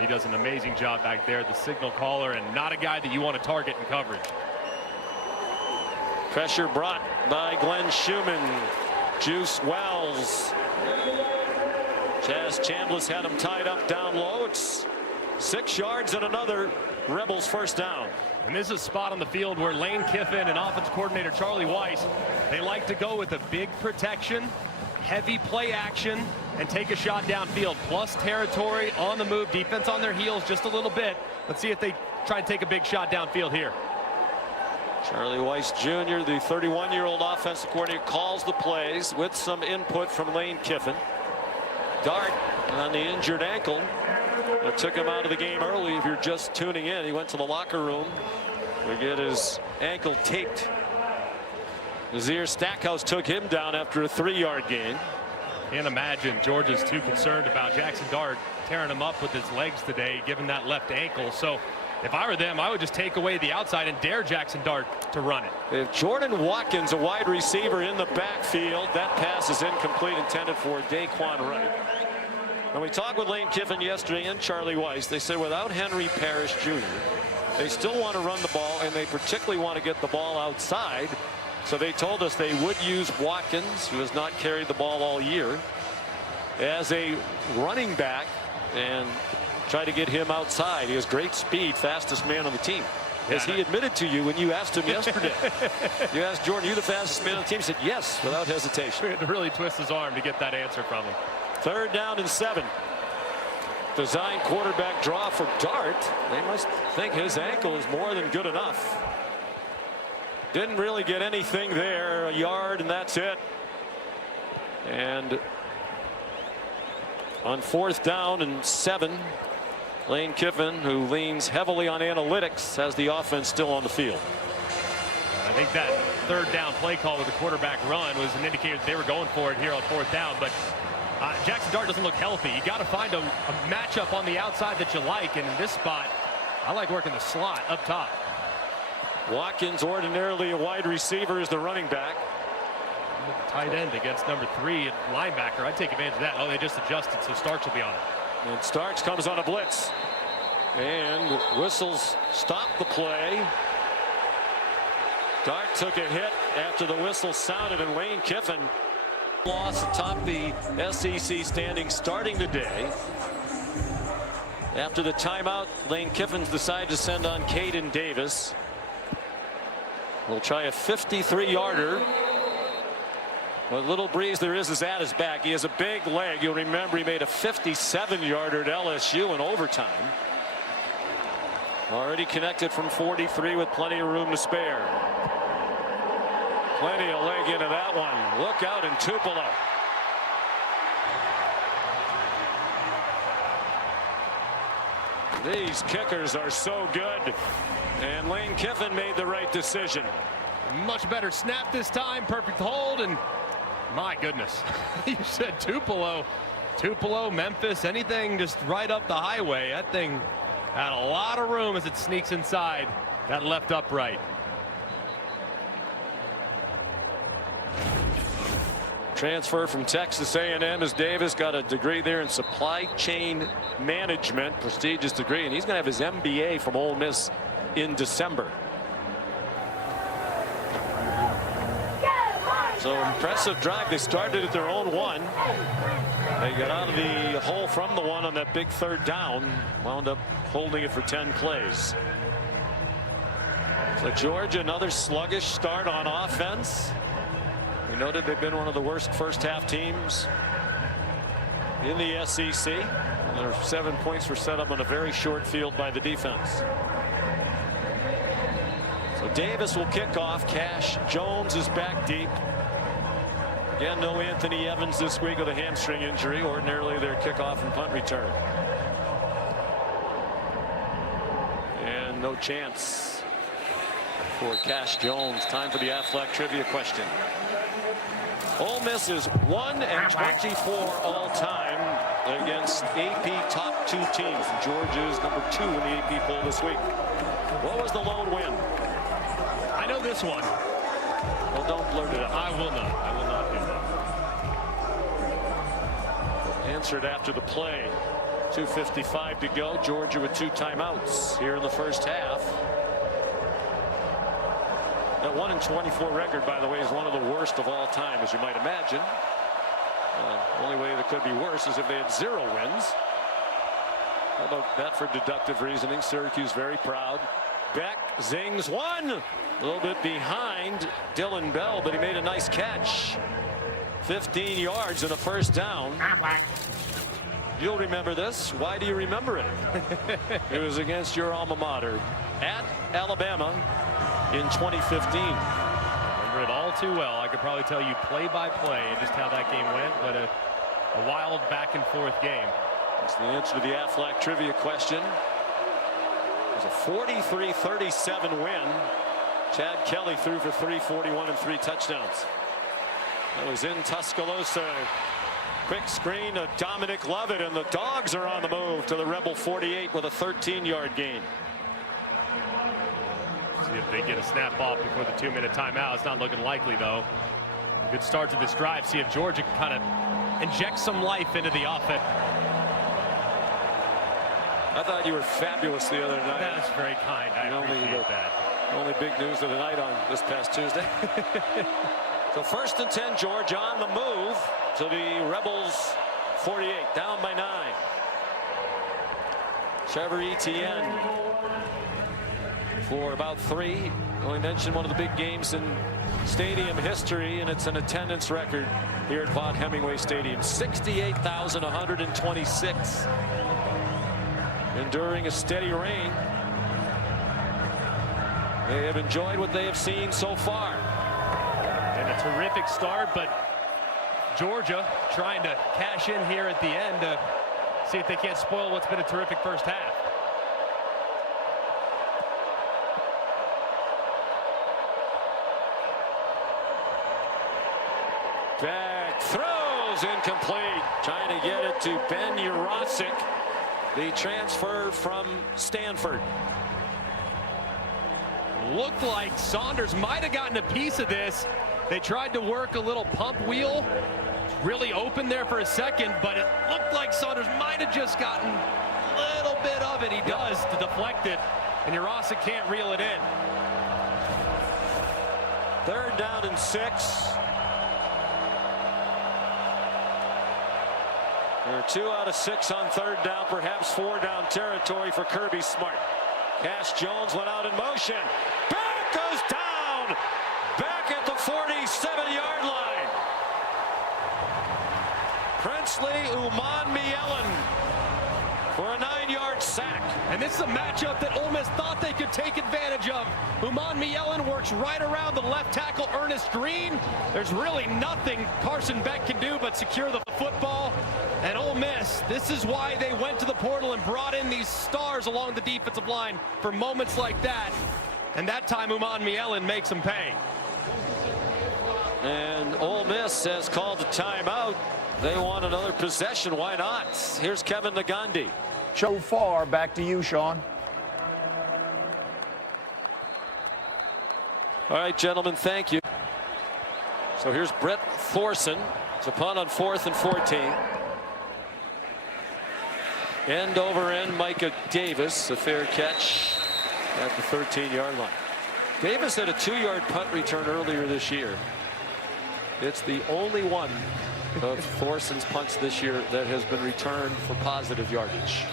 He does an amazing job back there, the signal caller, and not a guy that you want to target in coverage. Pressure brought by Glenn Schumann. Juice Wells. Chaz Chambliss had him tied up down low. It's 6 yards and another Rebels first down. And this is a spot on the field where Lane Kiffin and offensive coordinator Charlie Weiss, they like to go with a big protection, heavy play action, and take a shot downfield. Plus territory, on the move, defense on their heels just a little bit. Let's see if they try and take a big shot downfield here. Charlie Weiss Jr., the 31-year-old offensive coordinator, calls the plays with some input from Lane Kiffin. Dart on the injured ankle. That took him out of the game early. If you're just tuning in, he went to the locker room to get his ankle taped. Nazir Stackhouse took him down after a 3-yard gain. Can't imagine Georgia's too concerned about Jackson Dart tearing him up with his legs today, given that left ankle. So if I were them, I would just take away the outside and dare Jackson Dart to run it. If Jordan Watkins, a wide receiver in the backfield, that pass is incomplete, intended for Daquan Wright. When we talked with Lane Kiffin yesterday and Charlie Weiss, they said without Henry Parrish Jr., they still want to run the ball, and they particularly want to get the ball outside. So they told us they would use Watkins, who has not carried the ball all year, as a running back and try to get him outside. He has great speed, fastest man on the team. As he admitted to you when you asked him yesterday. You asked Jordan, you the fastest man on the team? He said yes, without hesitation. We had to really twist his arm to get that answer from him. 3rd down and 7. Design quarterback draw for Dart. They must think his ankle is more than good enough. Didn't really get anything there. A yard and that's it. And on 4th down and 7, Lane Kiffin, who leans heavily on analytics, has the offense still on the field. I think that 3rd down play call with the quarterback run was an indicator that they were going for it here on 4th down. But Jackson Dart doesn't look healthy. You got to find a matchup on the outside that you like. And in this spot, I like working the slot up top. Watkins, ordinarily a wide receiver, is the running back. Tight end against number 3 at linebacker. I'd take advantage of that. Oh, they just adjusted, so Starks will be on it. And Starks comes on a blitz. And whistles stop the play. Dart took a hit after the whistle sounded, and Lane Kiffin lost atop the SEC standings starting today. After the timeout, Lane Kiffin's decided to send on Caden Davis. We'll try a 53-yarder. What little breeze there is at his back. He has a big leg. You'll remember he made a 57-yarder at LSU in overtime. Already connected from 43 with plenty of room to spare. Plenty of leg into that one. Look out in Tupelo. These kickers are so good. And Lane Kiffin made the right decision. Much better snap this time. Perfect hold. And my goodness, you said Tupelo, Memphis, anything just right up the highway. That thing had a lot of room as it sneaks inside that left upright. Transfer from Texas A&M as Davis got a degree there in supply chain management, prestigious degree, and he's going to have his MBA from Ole Miss in December. So impressive drive. They started at their own 1. They got out of the hole from the 1 on that big 3rd down. Wound up holding it for 10 plays. So Georgia, another sluggish start on offense. We noted they've been one of the worst first half teams in the SEC. And their 7 points were set up on a very short field by the defense. So Davis will kick off. Cash Jones is back deep. Again, no Anthony Evans this week with a hamstring injury. Ordinarily their kickoff and punt return. And no chance for Cash Jones. Time for the Aflac trivia question. Ole Miss is 1-24 all time against AP top 2 teams. Georgia is number 2 in the AP poll this week. What was the lone win? I know this one. Well, don't blurt it out. I will not. I will not do that. Answered after the play. 2:55 to go. Georgia with 2 timeouts here in the first half. That 1-24 record, by the way, is one of the worst of all time, as you might imagine. The only way that could be worse is if they had 0 wins. How about that for deductive reasoning? Syracuse very proud. Beck zings one. A little bit behind Dylan Bell, but he made a nice catch. 15 yards and a first down. You'll remember this. Why do you remember it? It was against your alma mater at Alabama in 2015. Remember it all too well. I could probably tell you play by play just how that game went, but a wild back and forth game. That's the answer to the Aflac trivia question. It was a 43-37 win. Chad Kelly threw for 341 and 3 touchdowns. That was in Tuscaloosa. Quick screen to Dominic Lovett, and the Dogs are on the move to the Rebel 48 with a 13-yard gain. See if they get a snap off before the 2-minute timeout. It's not looking likely, though. Good start to this drive. See if Georgia can kind of inject some life into the offense. I thought you were fabulous the other night. That is very kind. I appreciate that. Only big news of the night on this past Tuesday. So 1st and 10, Georgia on the move to the Rebels 48, down by 9. Trevor Etienne for about 3. We mentioned one of the big games in stadium history, and it's an attendance record here at Vaught Hemingway Stadium. 68,126. Enduring a steady rain. They have enjoyed what they have seen so far. And a terrific start, but Georgia trying to cash in here at the end to see if they can't spoil what's been a terrific first half. Back throws incomplete. Trying to get it to Ben Urosic, the transfer from Stanford. Looked like Saunders might have gotten a piece of this. They tried to work a little pump wheel. Really open there for a second, but it looked like Saunders might have just gotten a little bit of it. He does to deflect it, and Urosic can't reel it in. 3rd down and 6. They're 2 out of 6 on 3rd down, perhaps 4 down territory for Kirby Smart. Cash Jones went out in motion. Back goes down. Back at the 47-yard line. Princely Uman-Mielen for a 9-yard sack. And this is a matchup that Ole Miss thought they could take advantage of. Uman-Mielen works right around the left tackle, Ernest Green. There's really nothing Carson Beck can do but secure the football. And Ole Miss, this is why they went to the portal and brought in these stars along the defensive line for moments like that. And that time Uman-Mielen makes them pay. And Ole Miss has called a timeout. They want another possession. Why not? Here's Kevin Nagandi. So far, back to you, Sean. All right, gentlemen, thank you. So here's Brett Thorson. It's a punt on 4th and 14. End over end, Micah Davis, a fair catch at the 13-yard line. Davis had a 2-yard punt return earlier this year. It's the only one of Thorson's punts this year that has been returned for positive yardage.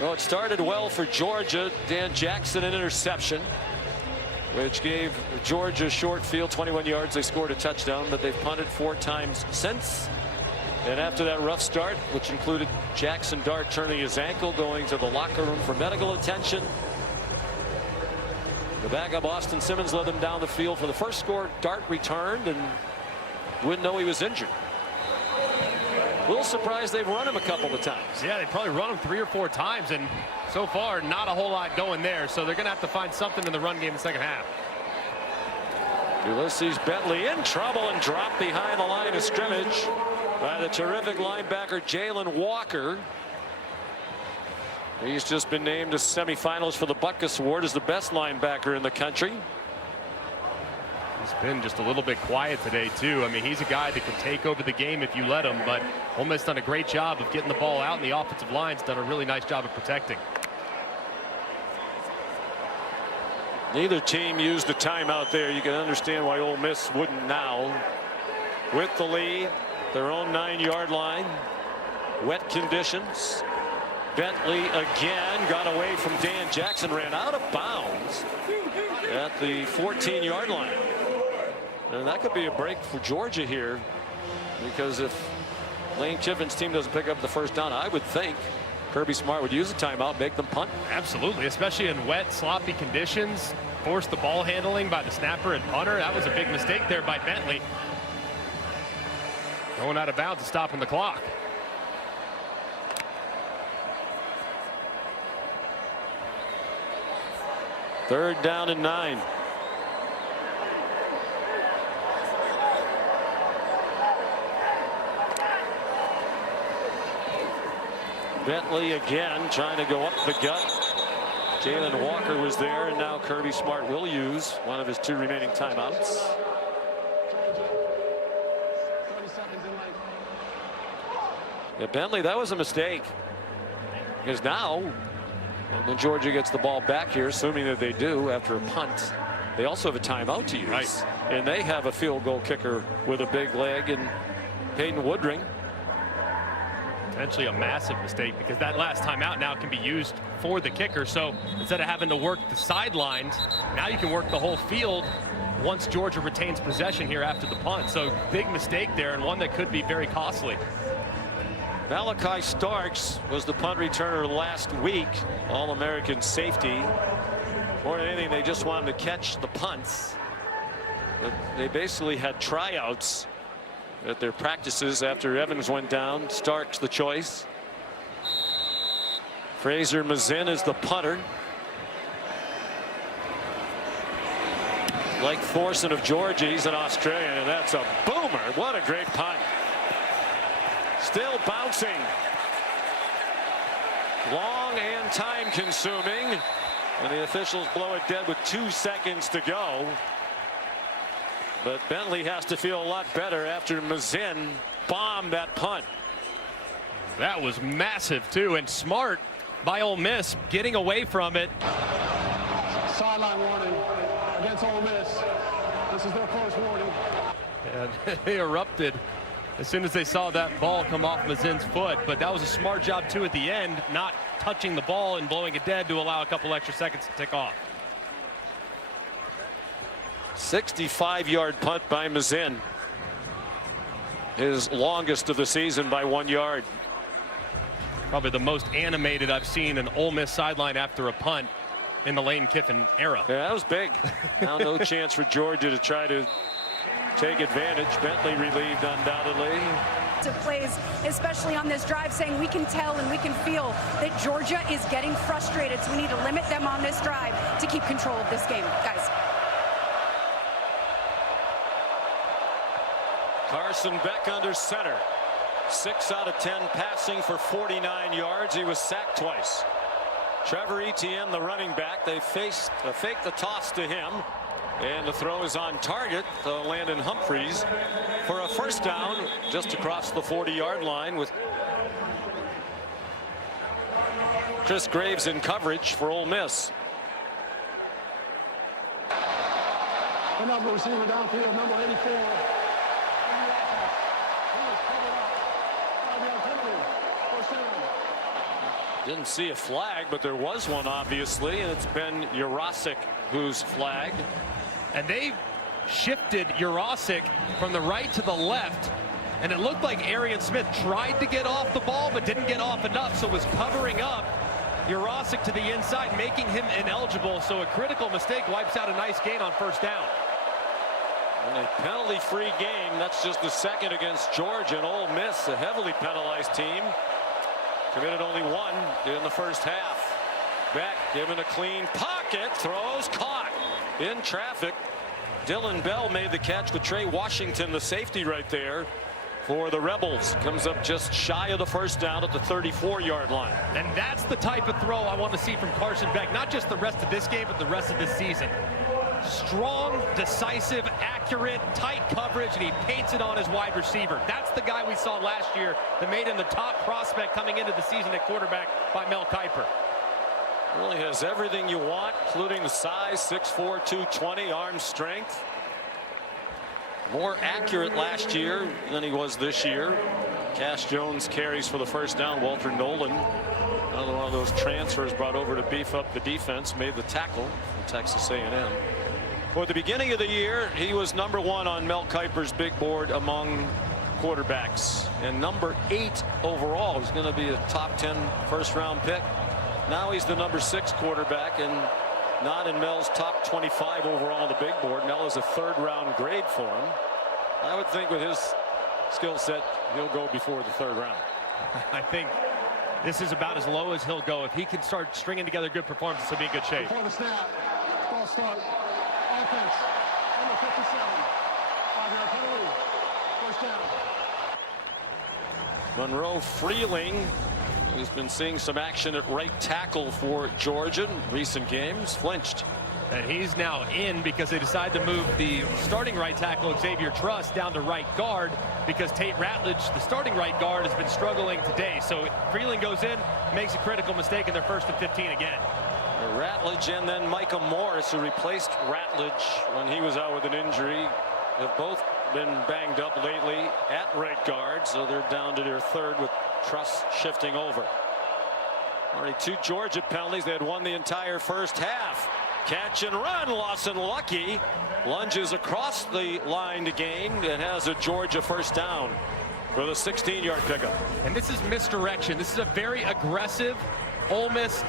Well, it started well for Georgia. Dan Jackson, an interception, which gave Georgia a short field, 21 yards. They scored a touchdown, but they've punted 4 times since. And after that rough start, which included Jackson Dart turning his ankle, going to the locker room for medical attention, the backup Austin Simmons led them down the field for the first score. Dart returned and wouldn't know he was injured. A little surprised they've run him a couple of times. Yeah, they probably run him 3 or 4 times, and so far not a whole lot going there. So they're going to have to find something in the run game in the second half. Ulysses Bentley in trouble and dropped behind the line of scrimmage by the terrific linebacker Jalen Walker. He's just been named to semifinals for the Butkus Award as the best linebacker in the country. He's been just a little bit quiet today, too. I mean, he's a guy that can take over the game if you let him, but Ole Miss done a great job of getting the ball out, and the offensive line's done a really nice job of protecting. Neither team used the timeout there. You can understand why Ole Miss wouldn't now. With the lead, their own 9-yard line. wet conditions. Bentley again got away from Dan Jackson, ran out of bounds at the 14-yard line. And that could be a break for Georgia here, because if Lane Kiffin's team doesn't pick up the first down, I would think Kirby Smart would use a timeout, make them punt. Absolutely, especially in wet, sloppy conditions. Force the ball handling by the snapper and punter. That was a big mistake there by Bentley. Going out of bounds and stopping the clock. Third down and 9. Bentley again trying to go up the gut. Jalen Walker was there, and now Kirby Smart will use one of his 2 remaining timeouts. 30 seconds in length. Yeah, Bentley, that was a mistake, because now when Georgia gets the ball back here, assuming that they do after a punt, they also have a timeout to use. Right. And they have a field goal kicker with a big leg, and Peyton Woodring. Potentially a massive mistake, because that last timeout now can be used for the kicker. So instead of having to work the sidelines, now you can work the whole field once Georgia retains possession here after the punt. So big mistake there, and one that could be very costly. Malachi Starks was the punt returner last week, All-American safety. More than anything, they just wanted to catch the punts. But they basically had tryouts at their practices after Evans went down. Starks the choice. Fraser Mazin is the punter. Like Thorson of Georgia, he's an Australian, and that's a boomer. What a great punt. Still bouncing. Long and time consuming. And the officials blow it dead with 2 seconds to go. But Bentley has to feel a lot better after Mazin bombed that punt. That was massive too, and smart by Ole Miss getting away from it. Sideline warning against Ole Miss. This is their first warning. And they erupted as soon as they saw that ball come off Mazin's foot. But that was a smart job too at the end, not touching the ball and blowing it dead to allow a couple extra seconds to tick off. 65-yard punt by Mazin. His longest of the season by 1 yard. Probably the most animated I've seen an Ole Miss sideline after a punt in the Lane Kiffin era. Yeah, that was big. Now no chance for Georgia to try to take advantage. Bentley relieved undoubtedly. To plays, especially on this drive, saying we can tell and we can feel that Georgia is getting frustrated, so we need to limit them on this drive to keep control of this game, guys. Carson Beck under center. 6 out of 10 passing for 49 yards. He was sacked twice. Trevor Etienne, the running back, they faked the toss to him, and the throw is on target to Landon Humphreys for a first down just across the 40-yard line, with Chris Graves in coverage for Ole Miss. Another receiver downfield, number 84. Didn't see a flag, but there was one, obviously, and it's been Jurasik who's flagged. And they shifted Jurasik from the right to the left, and it looked like Arian Smith tried to get off the ball but didn't get off enough, so was covering up Jurasik to the inside, making him ineligible. So a critical mistake wipes out a nice gain on first down. And a penalty-free game. That's just the second against Georgia, and Ole Miss, a heavily penalized team, committed only 1 in the first half. Beck given a clean pocket, throws, caught in traffic. Dylan Bell made the catch with Trey Washington, the safety right there for the Rebels. Comes up just shy of the first down at the 34-yard line. And that's the type of throw I want to see from Carson Beck, not just the rest of this game, but the rest of this season. Strong, decisive, accurate, tight coverage, and he paints it on his wide receiver. That's the guy we saw last year that made him the top prospect coming into the season at quarterback by Mel Kiper. Really has everything you want, including the size, 6'4", 220, arm strength. More accurate last year than he was this year. Cash Jones carries for the first down. Walter Nolan, another one of those transfers brought over to beef up the defense, made the tackle for Texas A&M. For the beginning of the year, he was #1 on Mel Kiper's big board among quarterbacks and #8 overall. He's going to be a top 10 first-round pick. Now he's the #6 quarterback and not in Mel's top 25 overall on the big board. Mel is a third-round grade for him. I would think with his skill set, he'll go before the third round. I think this is about as low as he'll go. If he can start stringing together good performances, he'll be in good shape. Before the snap, ball start, offense, number 57, 5-yard penalty, first down. Monroe Freeling, who's been seeing some action at right tackle for Georgia in recent games, flinched. And he's now in because they decided to move the starting right tackle Xavier Truss down to right guard because Tate Ratledge, the starting right guard, has been struggling today. So Freeling goes in, makes a critical mistake, and they're 1st and 15 again. Ratledge and then Micah Morris, who replaced Ratledge when he was out with an injury, have both been banged up lately at right guard, so they're down to their third with Truss shifting over. Already 2 Georgia penalties. They had won the entire first half. Catch and run. Lawson Lucky lunges across the line to gain and has a Georgia first down with a 16-yard pickup. And this is misdirection. This is a very aggressive Ole Miss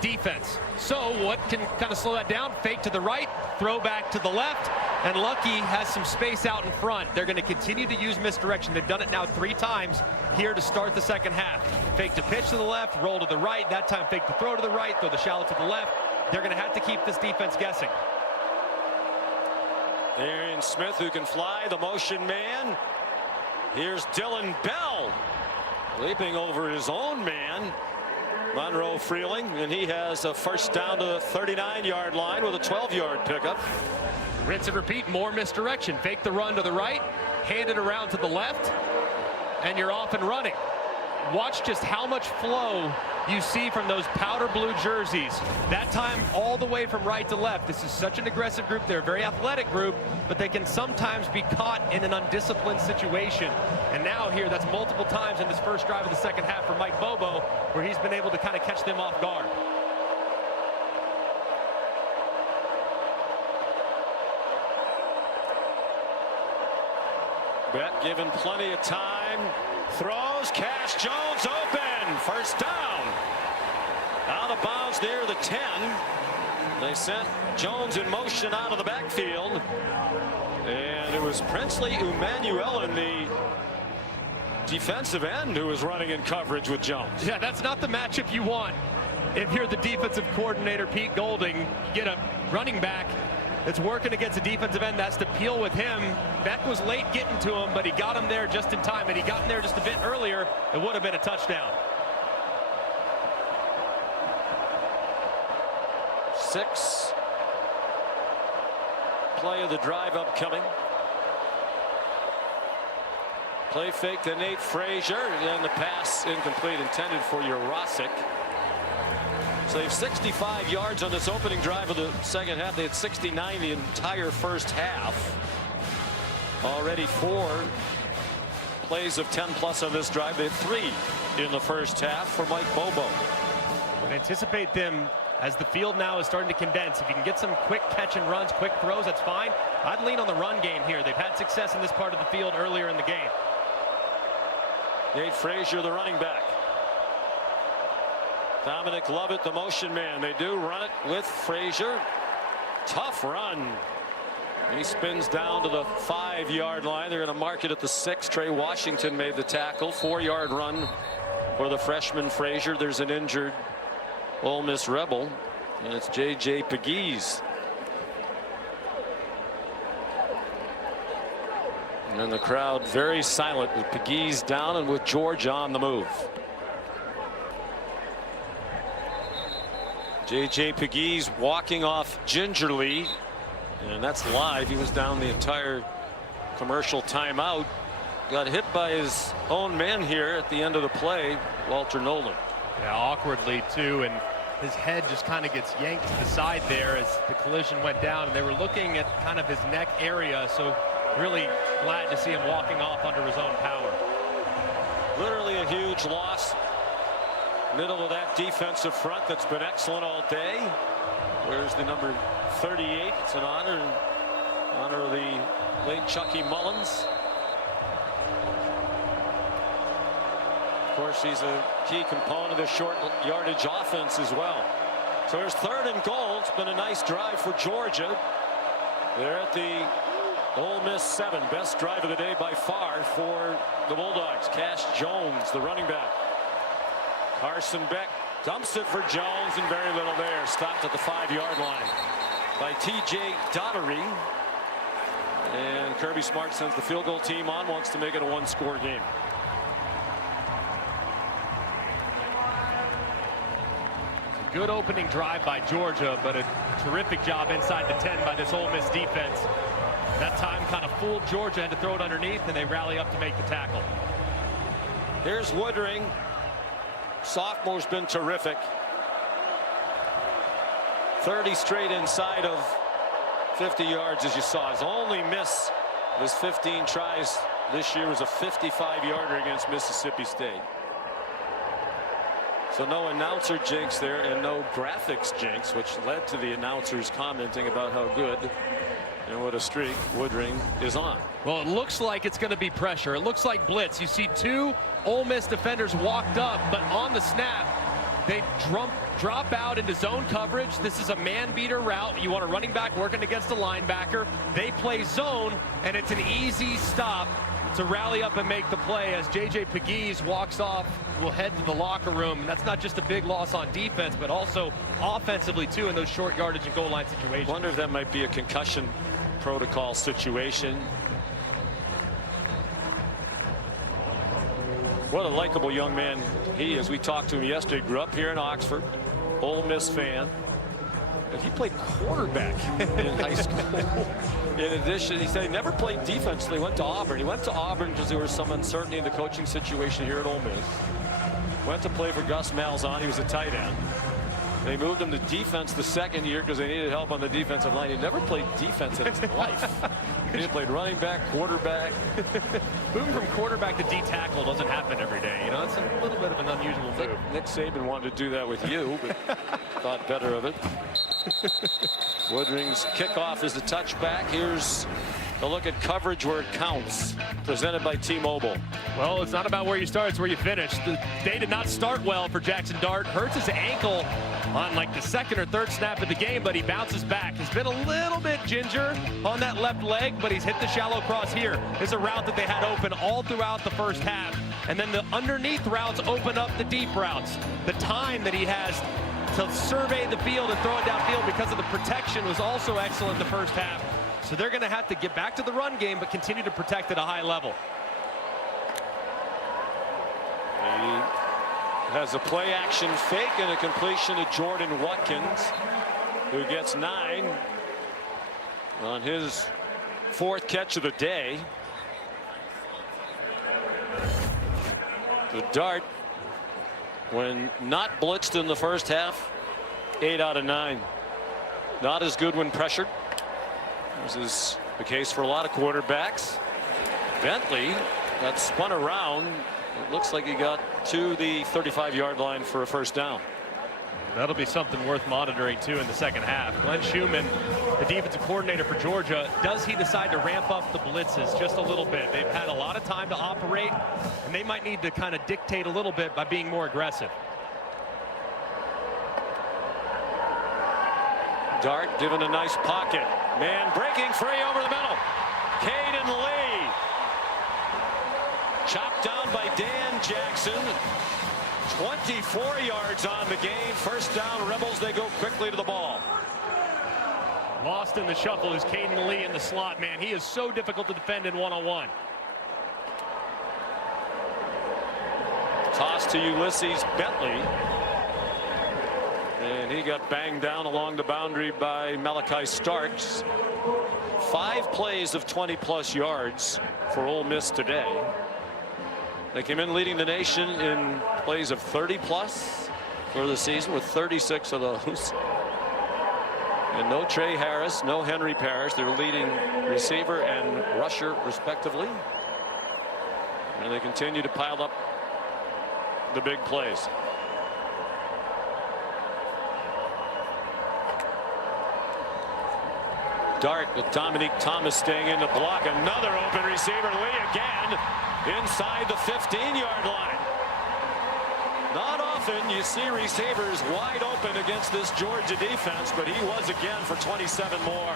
defense. So what can kind of slow that down? Fake to the right, throw back to the left, and Lucky has some space out in front. They're going to continue to use misdirection. They've done it now 3 times here to start the second half. Fake to pitch to the left, roll to the right. That time fake to throw to the right, throw the shallow to the left. They're going to have to keep this defense guessing. Arian Smith, who can fly, the motion man. Here's Dylan Bell leaping over his own man, Monroe Freeling, and he has a first down to the 39-yard line with a 12-yard pickup. Rinse and repeat, more misdirection. Fake the run to the right, hand it around to the left, and you're off and running. Watch just how much flow you see from those powder blue jerseys. That time all the way from right to left. This is such an aggressive group. They're a very athletic group, but they can sometimes be caught in an undisciplined situation. And now here, that's multiple times in this first drive of the second half for Mike Bobo, where he's been able to kind of catch them off guard. Bet given plenty of time. Throws. Cash Jones open. First down. Out of bounds near the 10. They sent Jones in motion out of the backfield. And it was Princely Umanuel, the defensive end, who was running in coverage with Jones. Yeah, that's not the matchup you want. If you're the defensive coordinator, Pete Golding, you get a running back that's working against a defensive end. That's the peel with him. Beck was late getting to him, but he got him there just in time, and he got him there just a bit earlier. It would have been a touchdown. 6 play of the drive upcoming. Play fake to Nate Frazier, and the pass incomplete, intended for Urosic. So they have 65 yards on this opening drive of the second half. They had 69 the entire first half. Already 4 plays of 10+ on this drive. They had 3 in the first half for Mike Bobo. I anticipate them, as the field now is starting to condense. If you can get some quick catch and runs, quick throws, that's fine. I'd lean on the run game here. They've had success in this part of the field earlier in the game. Nate Frazier, the running back. Dominic Lovett, the motion man. They do run it with Frazier. Tough run. He spins down to the 5-yard line. They're going to mark it at the 6. Trey Washington made the tackle. 4-yard run for the freshman Frazier. There's an injured Ole Miss Rebel, and it's J.J. Pegues. And the crowd very silent with Pegues down and with George on the move. J.J. Pegues walking off gingerly, and that's live. He was down the entire commercial timeout. Got hit by his own man here at the end of the play, Walter Nolan. Yeah, awkwardly too, and his head just kind of gets yanked to the side there as the collision went down. And they were looking at kind of his neck area, so Really glad to see him walking off under his own power. Literally a huge loss. Middle of that defensive front that's been excellent all day. Where's the number 38? It's an honor of the late Chucky Mullins. Of course, he's a key component of the short yardage offense as well. So there's 3rd and goal. It's been a nice drive for Georgia. They're at the Ole Miss 7. Best drive of the day by far for the Bulldogs. Cash Jones, the running back. Carson Beck dumps it for Jones, and very little there. Stopped at the 5-yard line by T.J. Daugherty. And Kirby Smart sends the field goal team on, wants to make it a 1-score game. Good opening drive by Georgia, but a terrific job inside the 10 by this Ole Miss defense. That time kind of fooled Georgia, had to throw it underneath, and they rally up to make the tackle. Here's Woodring. Sophomore's been terrific. 30 straight inside of 50 yards, as you saw. His only miss of his 15 tries this year was a 55-yarder against Mississippi State. So no announcer jinx there and no graphics jinx, which led to the announcers commenting about how good and what a streak Woodring is on. Well, it looks like it's going to be pressure. It looks like blitz. You see 2 Ole Miss defenders walked up, but on the snap, they drop out into zone coverage. This is a man beater route. You want a running back working against a linebacker. They play zone, and it's an easy stop to rally up and make the play as J.J. Pegues walks off, will head to the locker room. And that's not just a big loss on defense, but also offensively, too, in those short yardage and goal line situations. Wonder if that might be a concussion protocol situation. What a likable young man he is. We talked to him yesterday. Grew up here in Oxford. Ole Miss fan. But he played quarterback in high school. In addition, he said he never played defense. He went to Auburn. He went to Auburn because there was some uncertainty in the coaching situation here at Ole Miss. Went to play for Gus Malzahn. He was a tight end. They moved him to defense the 2nd year because they needed help on the defensive line. He never played defense in his life. He played running back, quarterback. Moving from quarterback to D tackle doesn't happen every day. You know, it's a little bit of an unusual move. Nick Saban wanted to do that with you, but thought better of it. Woodring's kickoff is a touchback. Here's a look at coverage where it counts, presented by T-Mobile. Well, it's not about where you start, it's where you finish. The day did not start well for Jackson Dart. Hurts his ankle on like the 2nd or 3rd snap of the game, but he bounces back. He's been a little bit ginger on that left leg, but he's hit the shallow cross here. It's a route that they had open all throughout the first half. And then the underneath routes open up the deep routes. The time that he has to survey the field and throw it downfield because of the protection was also excellent the first half. So they're going to have to get back to the run game, but continue to protect at a high level. He has a play action fake and a completion to Jordan Watkins, who gets 9 on his 4th catch of the day. The Dart, when not blitzed in the first half, 8 out of 9. Not as good when pressured. This is the case for a lot of quarterbacks. Bentley got spun around. It looks like he got to the 35-yard line for a first down. That'll be something worth monitoring too in the second half. Glenn Schumann, the defensive coordinator for Georgia, does he decide to ramp up the blitzes just a little bit? They've had a lot of time to operate, and they might need to kind of dictate a little bit by being more aggressive. Dart given a nice pocket. Man breaking free over the middle. Caden Lee. Chopped down by Dan Jackson. 24 yards on the game. First down, Rebels. They go quickly to the ball. Lost in the shuffle is Caden Lee in the slot. Man, he is so difficult to defend in one-on-one. Toss to Ulysses Bentley. And he got banged down along the boundary by Malachi Starks. 5 plays of 20-plus yards for Ole Miss today. They came in leading the nation in plays of 30-plus for the season, with 36 of those. And no Trey Harris, no Henry Parrish, their leading receiver and rusher respectively. And they continue to pile up the big plays. Dart with Dominique Thomas staying in the block. Another open receiver. Lee again inside the 15-yard line. Not often you see receivers wide open against this Georgia defense, but he was again for 27 more.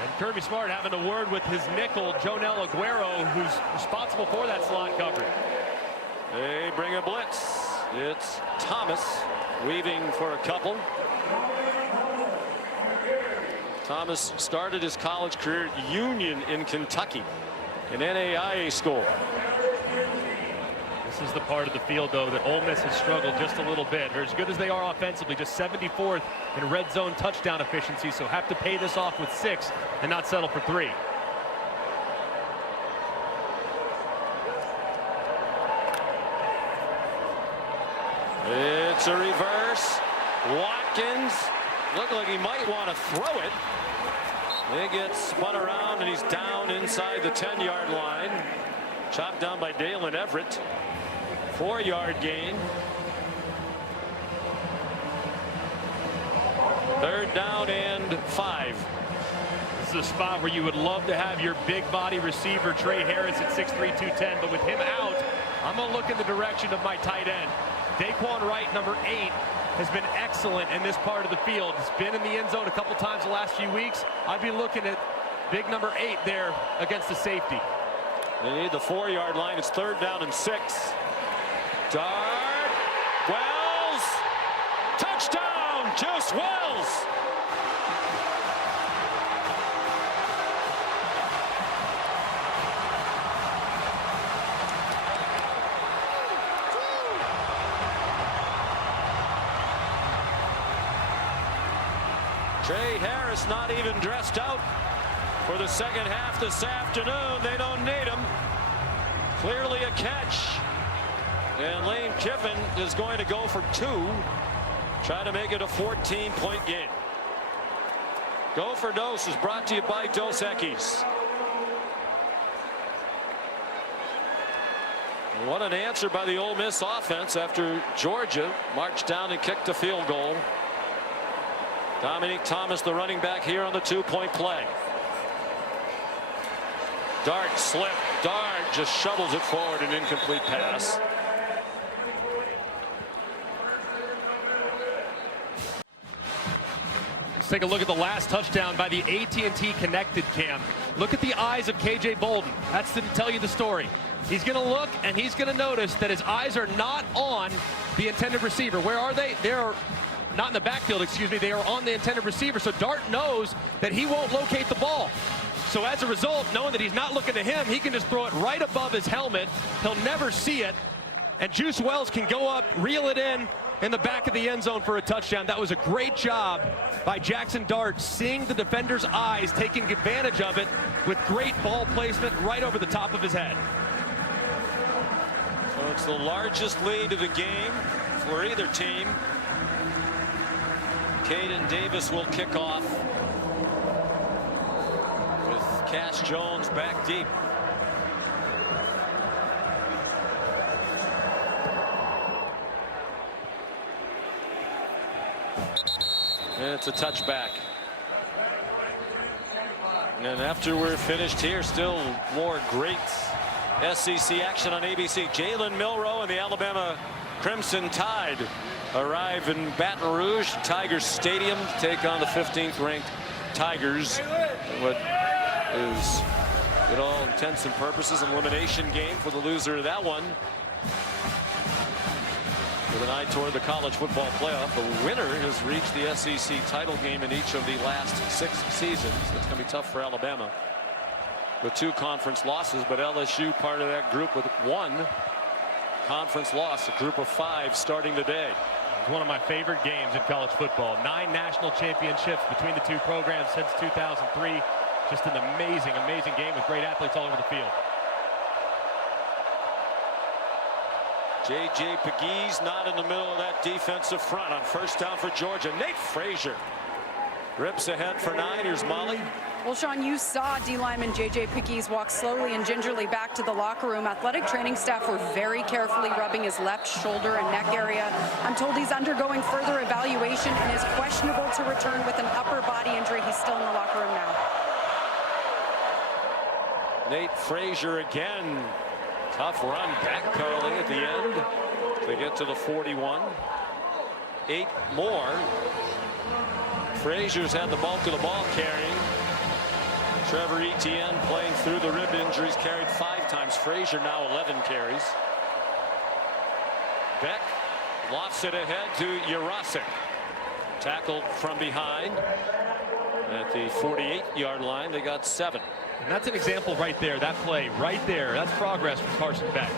And Kirby Smart having a word with his nickel, Jonel Aguero, who's responsible for that slot coverage. They bring a blitz. It's Thomas weaving for a couple. Thomas started his college career at Union in Kentucky, an NAIA school. This is the part of the field, though, that Ole Miss has struggled just a little bit. They're as good as they are offensively, just 74th in red zone touchdown efficiency, so have to pay this off with 6 and not settle for 3. It's a reverse. Watkins looked like he might want to throw it. They get spun around and he's down inside the 10-yard line. Chopped down by Dalen Everett. 4-yard gain. 3rd down and 5. This is a spot where you would love to have your big body receiver Trey Harris at 6'3", 210, but with him out, I'm going to look in the direction of my tight end. Daquan Wright, number 8, has been excellent in this part of the field. He's been in the end zone a couple times the last few weeks. I'd be looking at big number 8 there against the safety. They need the 4-yard line. It's 3rd down and 6. Dart. Wells. Touchdown. Juice Wells. Trey Harris not even dressed out for the second half this afternoon. They don't need him. Clearly a catch. And Lane Kiffin is going to go for 2. Try to make it a 14-point game. Go for Dose is brought to you by Dos Equis. What an answer by the Ole Miss offense after Georgia marched down and kicked a field goal. Dominique Thomas, the running back here on the 2-point play. Dart slip. Dart just shovels it forward, an incomplete pass. Let's take a look at the last touchdown by the AT&T Connected Cam. Look at the eyes of KJ Bolden. That's to tell you the story. He's going to look and he's going to notice that his eyes are not on the intended receiver. Where are they? They're not in the backfield, excuse me. They are on the intended receiver. So Dart knows that he won't locate the ball. So as a result, knowing that he's not looking to him, he can just throw it right above his helmet. He'll never see it. And Juice Wells can go up, reel it in the back of the end zone for a touchdown. That was a great job by Jackson Dart, seeing the defender's eyes, taking advantage of it with great ball placement right over the top of his head. So it's the largest lead of the game for either team. Caden Davis will kick off with Cash Jones back deep. And it's a touchback. And after we're finished here, still more great SEC action on ABC. Jalen Milroe and the Alabama Crimson Tide arrive in Baton Rouge, Tigers Stadium, to take on the 15th ranked Tigers. What is, in all intents and purposes, an elimination game for the loser of that one. With an eye toward the college football playoff, the winner has reached the SEC title game in each of the last 6 seasons. It's going to be tough for Alabama with 2 conference losses, but LSU part of that group with 1 conference loss, a group of 5 starting today. It's one of my favorite games in college football. 9 national championships between the 2 programs since 2003. Just an amazing, amazing game with great athletes all over the field. J.J. Pegues not in the middle of that defensive front on first down for Georgia. Nate Frazier Rips ahead for 9. Here's Molly. Well, Sean, you saw D lineman J.J. Pegues walk slowly and gingerly back to the locker room. Athletic training staff were very carefully rubbing his left shoulder and neck area. I'm told he's undergoing further evaluation and is questionable to return with an upper body injury. He's still in the locker room now. Nate Frazier again. Tough run back, Carly, at the end to get to the 41. 8 more. Frazier's had the bulk of the ball carrying. Trevor Etienne playing through the rib injuries, carried 5 times. Frazier now 11 carries. Beck lofts it ahead to Jurasik. Tackled from behind at the 48-yard line. They got 7. And that's an example right there. That play right there. That's progress from Carson Beck.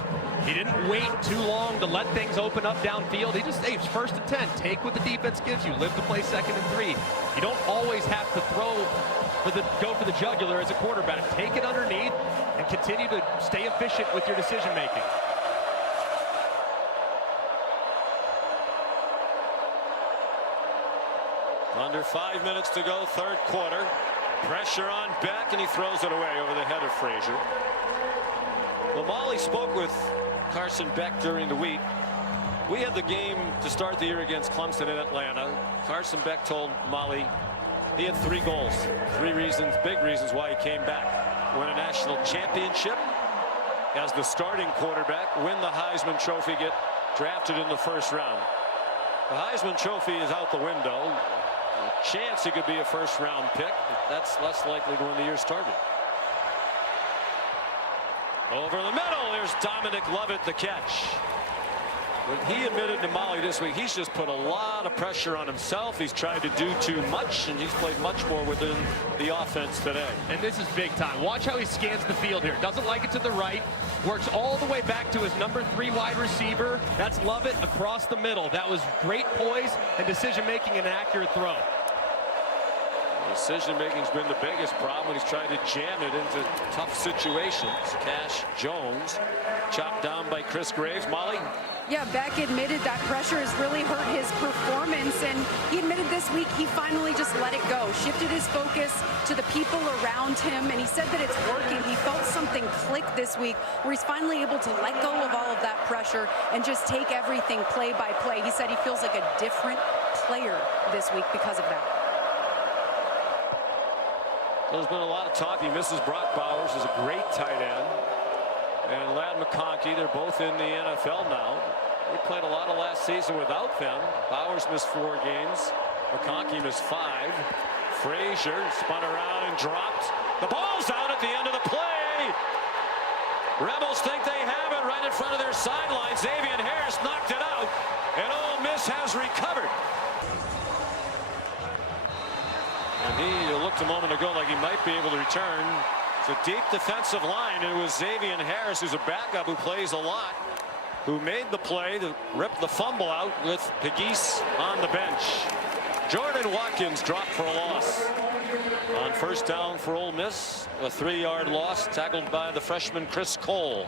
He didn't wait too long to let things open up downfield. He just, hey, it's 1st and 10. Take what the defense gives you. Live to play 2nd and 3. You don't always have to go for the jugular as a quarterback. Take it underneath and continue to stay efficient with your decision making. Under 5 minutes to go, 3rd quarter. Pressure on Beck, and he throws it away over the head of Frazier. Well, Molly spoke with Carson Beck during the week. We had the game to start the year against Clemson in Atlanta. Carson Beck told Molly he had 3 goals, 3 reasons, big reasons why he came back. Win a national championship as the starting quarterback, win the Heisman Trophy, get drafted in the 1st round. The Heisman Trophy is out the window. A chance he could be a 1st round pick, but that's less likely when the year started. Over the middle, there's Dominic Lovett, the catch. But he admitted to Molly this week, he's just put a lot of pressure on himself. He's tried to do too much, and he's played much more within the offense today. And this is big time. Watch how he scans the field here. Doesn't like it to the right. Works all the way back to his number 3 wide receiver. That's Lovett across the middle. That was great poise and decision-making and an accurate throw. Decision-making's been the biggest problem when he's tried to jam it into tough situations. Cash Jones chopped down by Chris Graves. Molly? Yeah, Beck admitted that pressure has really hurt his performance, and he admitted this week he finally just let it go, shifted his focus to the people around him, and he said that it's working. He felt something click this week where he's finally able to let go of all of that pressure and just take everything play by play. He said he feels like a different player this week because of that. There's been a lot of talk. He misses Brock Bowers, who's a great tight end. And Ladd McConkey, they're both in the NFL now. They played a lot of last season without them. Bowers missed 4 games. McConkey missed 5. Frazier spun around and dropped. The ball's out at the end of the play. Rebels think they have it right in front of their sideline. Xavier Harris knocked it out, and Ole Miss has recovered. And he looked a moment ago like he might be able to return. It's a deep defensive line, and it was Xavier Harris, who's a backup who plays a lot, who made the play to rip the fumble out with Pegues on the bench. Jordan Watkins dropped for a loss. On 1st down for Ole Miss, a 3-yard loss tackled by the freshman Chris Cole.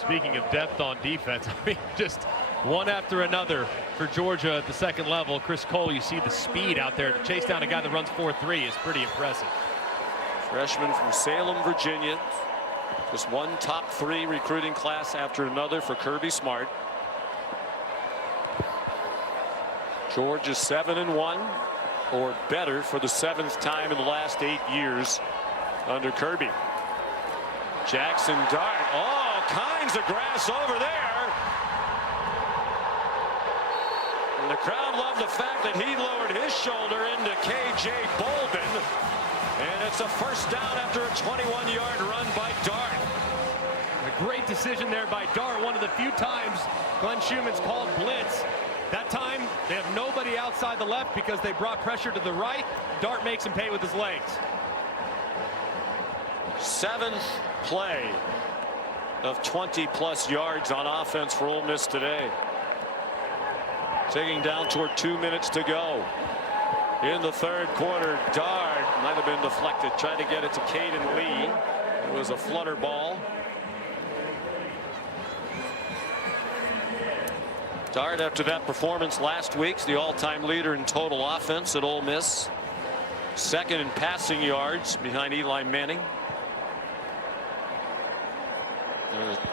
Speaking of depth on defense, I mean, just one after another for Georgia at the 2nd level. Chris Cole, you see the speed out there to chase down a guy that runs 4.3 is pretty impressive. Freshman from Salem, Virginia. Just one top 3 recruiting class after another for Kirby Smart. Georgia 7-1 or better for the 7th time in the last 8 years under Kirby. Jackson Dart, all kinds of grass over there. And the crowd loved the fact that he lowered his shoulder into KJ Bolden. And it's a 1st down after a 21-yard run by Dart. A great decision there by Dart. One of the few times Glenn Schumann's called blitz. That time they have nobody outside the left because they brought pressure to the right. Dart makes him pay with his legs. 7th play of 20+ yards on offense for Ole Miss today. Taking down toward 2 minutes to go. In the 3rd quarter, Dart might have been deflected. Tried to get it to Caden Lee. It was a flutter ball. Dart, after that performance last week's the all-time leader in total offense at Ole Miss. second in passing yards behind Eli Manning. There's a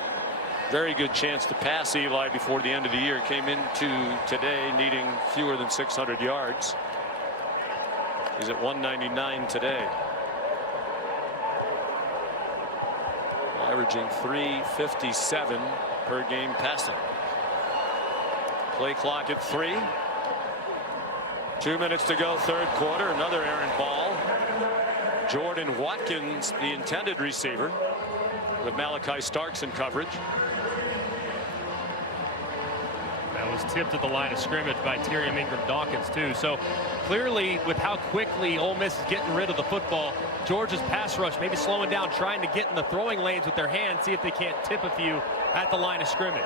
very good chance to pass Eli before the end of the year. Came into today needing fewer than 600 yards. He's at 199 today. Averaging 357 per game passing. Play clock at 3. 2 minutes to go, third quarter. Another errant ball. Jordan Watkins, the intended receiver, with Malachi Starks in coverage. That was tipped at the line of scrimmage by Tyrion Ingram-Dawkins too. So clearly, with how quickly Ole Miss is getting rid of the football, Georgia's pass rush maybe slowing down, trying to get in the throwing lanes with their hands, see if they can't tip a few at the line of scrimmage.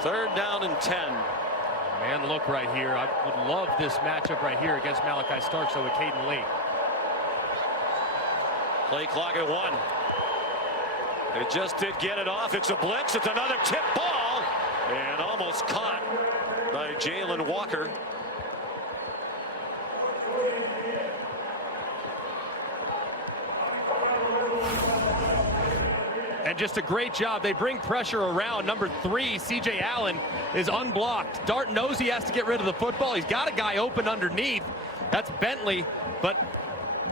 Third down and 10. Man, look right here. I would love this matchup right here against Malachi Starks with Caden Lee. Play clock at 1. They just did get it off. It's a blitz. It's another tip ball. And almost caught by Jalen Walker. And just a great job. They bring pressure around. Number 3, C.J. Allen, is unblocked. Dart knows he has to get rid of the football. He's got a guy open underneath. That's Bentley. But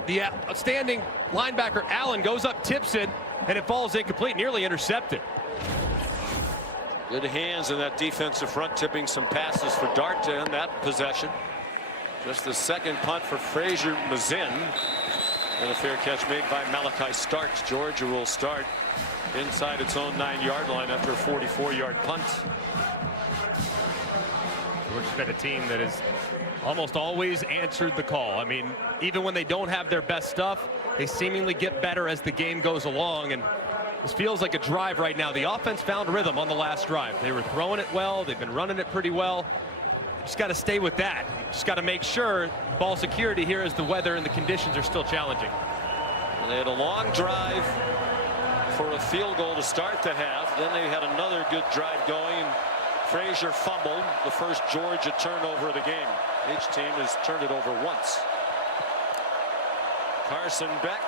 the outstanding linebacker Allen goes up, tips it, and it falls incomplete, nearly intercepted. Good hands in that defensive front, tipping some passes for Dart to end that possession. Just the second punt for Frazier Mazin. And a fair catch made by Malachi Starks. Georgia will start inside its own 9-yard line after a 44-yard punt. Georgia's been a team that has almost always answered the call. I mean, even when they don't have their best stuff, they seemingly get better as the game goes along. And this feels like a drive right now. The offense found rhythm on the last drive. They were throwing it well. They've been running it pretty well. Just got to stay with that. Just got to make sure ball security here as the weather and the conditions are still challenging. They had a long drive for a field goal to start the half. Then they had another good drive going. Frazier fumbled the first Georgia turnover of the game. Each team has turned it over once. Carson Beck,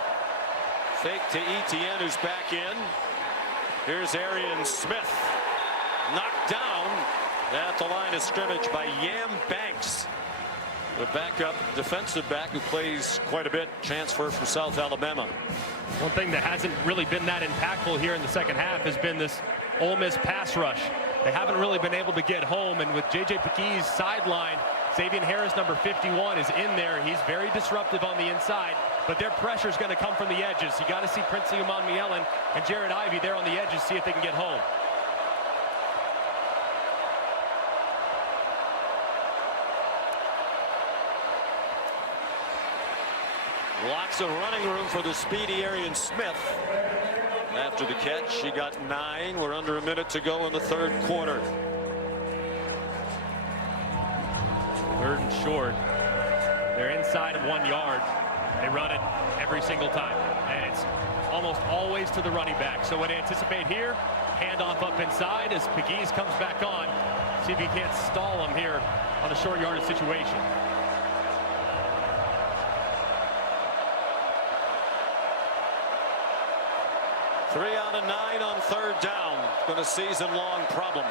fake to Etienne, who's back in. Here's Arian Smith, knocked down at the line of scrimmage by Yam Banks, the backup defensive back who plays quite a bit, transfer from South Alabama. One thing that hasn't really been that impactful here in the second half has been this Ole Miss pass rush. They haven't really been able to get home, and with J.J. Pegues sidelined, Xavier Harris, number 51, is in there. He's very disruptive on the inside, but their pressure is going to come from the edges. You got to see Princey Umanmielen and Jared Ivey there on the edges, see if they can get home. Lots of running room for the speedy Arian Smith. After the catch, he got 9. We're under a minute to go in the third quarter. Third and short. They're inside of 1 yard. They run it every single time, and it's almost always to the running back. So what I anticipate here, handoff up inside as Pegues comes back on. See if he can't stall him here on a short yardage situation. Three out of 9 on third down. It's been a season-long problem.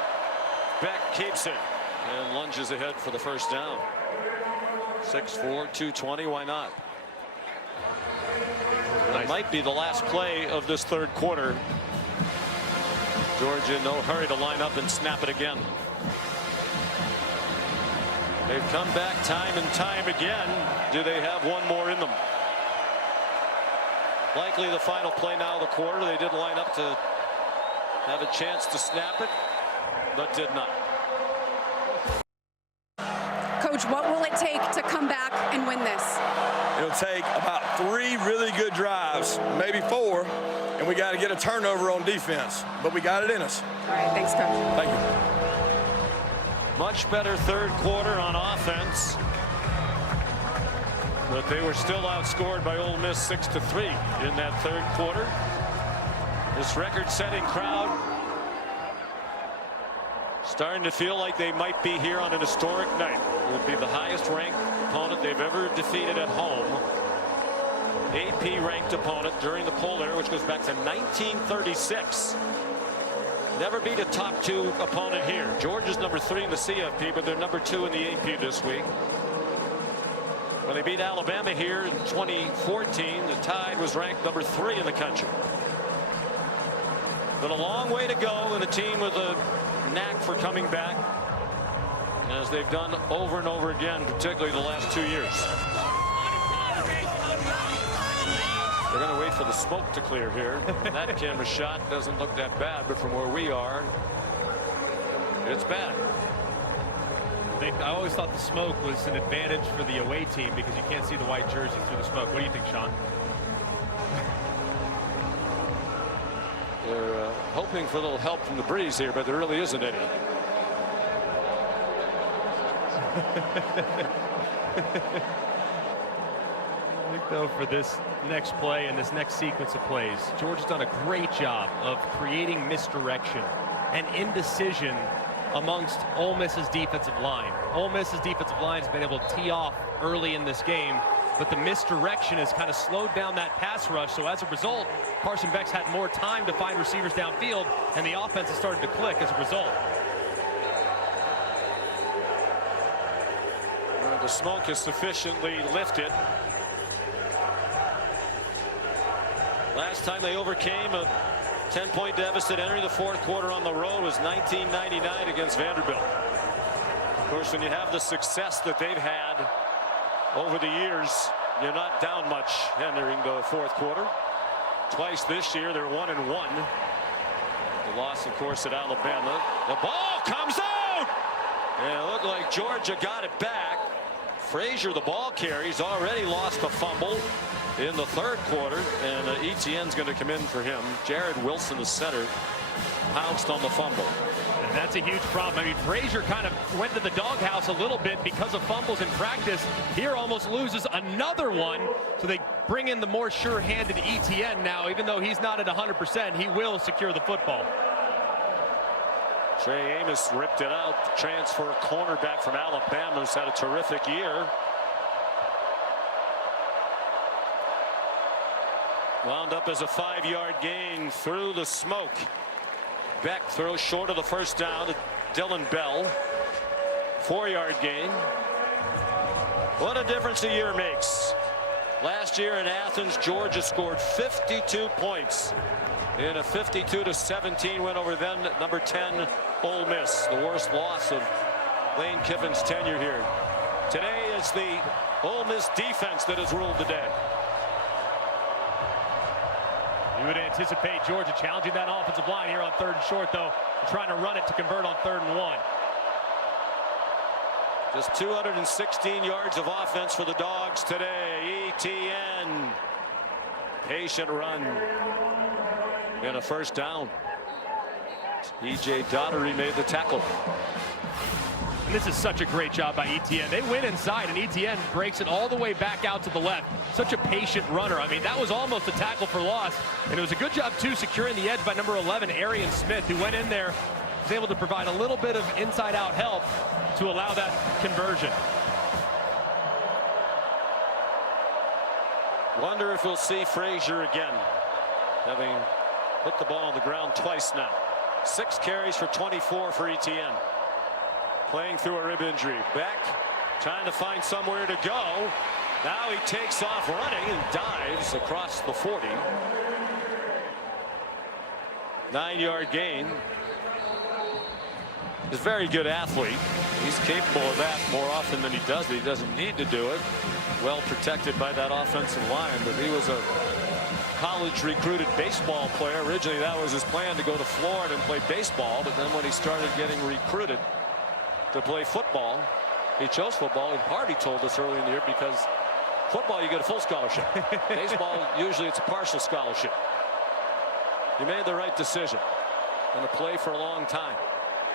Beck keeps it and lunges ahead for the first down. 6'4", 220. Why not? That might be the last play of this third quarter. Georgia in no hurry to line up and snap it again. They've come back time and time again. Do they have one more in them? Likely the final play now of the quarter. They did line up to have a chance to snap it, but did not. Coach, what will it take to come back and win this? It'll take about 3 really good drives, maybe 4, and we got to get a turnover on defense. But we got it in us. All right, thanks, Coach. Thank you. Much better third quarter on offense. But they were still outscored by Ole Miss 6-3 in that third quarter. This record-setting crowd Starting to feel like they might be here on an historic night. It will be the highest ranked opponent they've ever defeated at home. AP ranked opponent during the poll era, which goes back to 1936. Never beat a top 2 opponent here. Georgia's number 3 in the CFP, but they're number 2 in the AP this week. When they beat Alabama here in 2014, the Tide was ranked number 3 in the country. But a long way to go, and a team with a knack for coming back, as they've done over and over again, particularly the last 2 years. They're going to wait for the smoke to clear here. That camera shot doesn't look that bad, but from where we are, it's bad. I always thought the smoke was an advantage for the away team because you can't see the white jersey through the smoke. What do you think, Sean? They're hoping for a little help from the breeze here, but there really isn't any. I think, though, for this next play and this next sequence of plays, Georgia's done a great job of creating misdirection and indecision amongst Ole Miss's defensive line. Ole Miss's defensive line has been able to tee off early in this game, but the misdirection has kind of slowed down that pass rush. So as a result, Carson Beck's had more time to find receivers downfield, and the offense has started to click as a result. The smoke is sufficiently lifted. Last time they overcame a 10-point deficit entering the 4th quarter on the road was 1999 against Vanderbilt. Of course, when you have the success that they've had over the years, you're not down much entering the 4th quarter. Twice this year, they're 1-1. The loss, of course, at Alabama. The ball comes out! And it looked like Georgia got it back. Frazier, the ball carries, already lost a fumble in the 3rd quarter, and Etienne's going to come in for him. Jared Wilson, the center, pounced on the fumble. And that's a huge problem. I mean, Frazier kind of went to the doghouse a little bit because of fumbles in practice. Here almost loses another one, so they bring in the more sure-handed Etienne now. Even though he's not at 100%, he will secure the football. Trey Amos ripped it out. The transfer cornerback from Alabama has had a terrific year. Wound up as a 5-yard gain through the smoke. Beck throws short of the first down to Dylan Bell. 4-yard gain. What a difference a year makes. Last year in Athens, Georgia scored 52 points in a 52-17 win over then number 10 Ole Miss. The worst loss of Lane Kiffin's tenure here. Today it's the Ole Miss defense that has ruled the day. You would anticipate Georgia challenging that offensive line here on 3rd and short, though, trying to run it to convert on 3rd and 1. Just 216 yards of offense for the Dogs today. Etienne. Patient run. And a first down. E.J. Daugherty made the tackle. And this is such a great job by Etienne. They win inside, and Etienne breaks it all the way back out to the left. Such a patient runner. I mean, that was almost a tackle for loss. And it was a good job, too, securing the edge by number 11, Arian Smith, who went in there, was able to provide a little bit of inside-out help to allow that conversion. Wonder if we'll see Frazier again, having put the ball on the ground twice now. 6 carries for 24 for Etienne. Playing through a rib injury. Beck trying to find somewhere to go. Now he takes off running and dives across the 40. 9-yard gain. He's a very good athlete. He's capable of that more often than he does. He doesn't need to do it. Well protected by that offensive line, but he was a college recruited baseball player. Originally that was his plan, to go to Florida and play baseball, but then when he started getting recruited to play football, he chose football, in part, he told us early in the year, because football you get a full scholarship. Baseball usually it's a partial scholarship. He made the right decision. Going to play for a long time.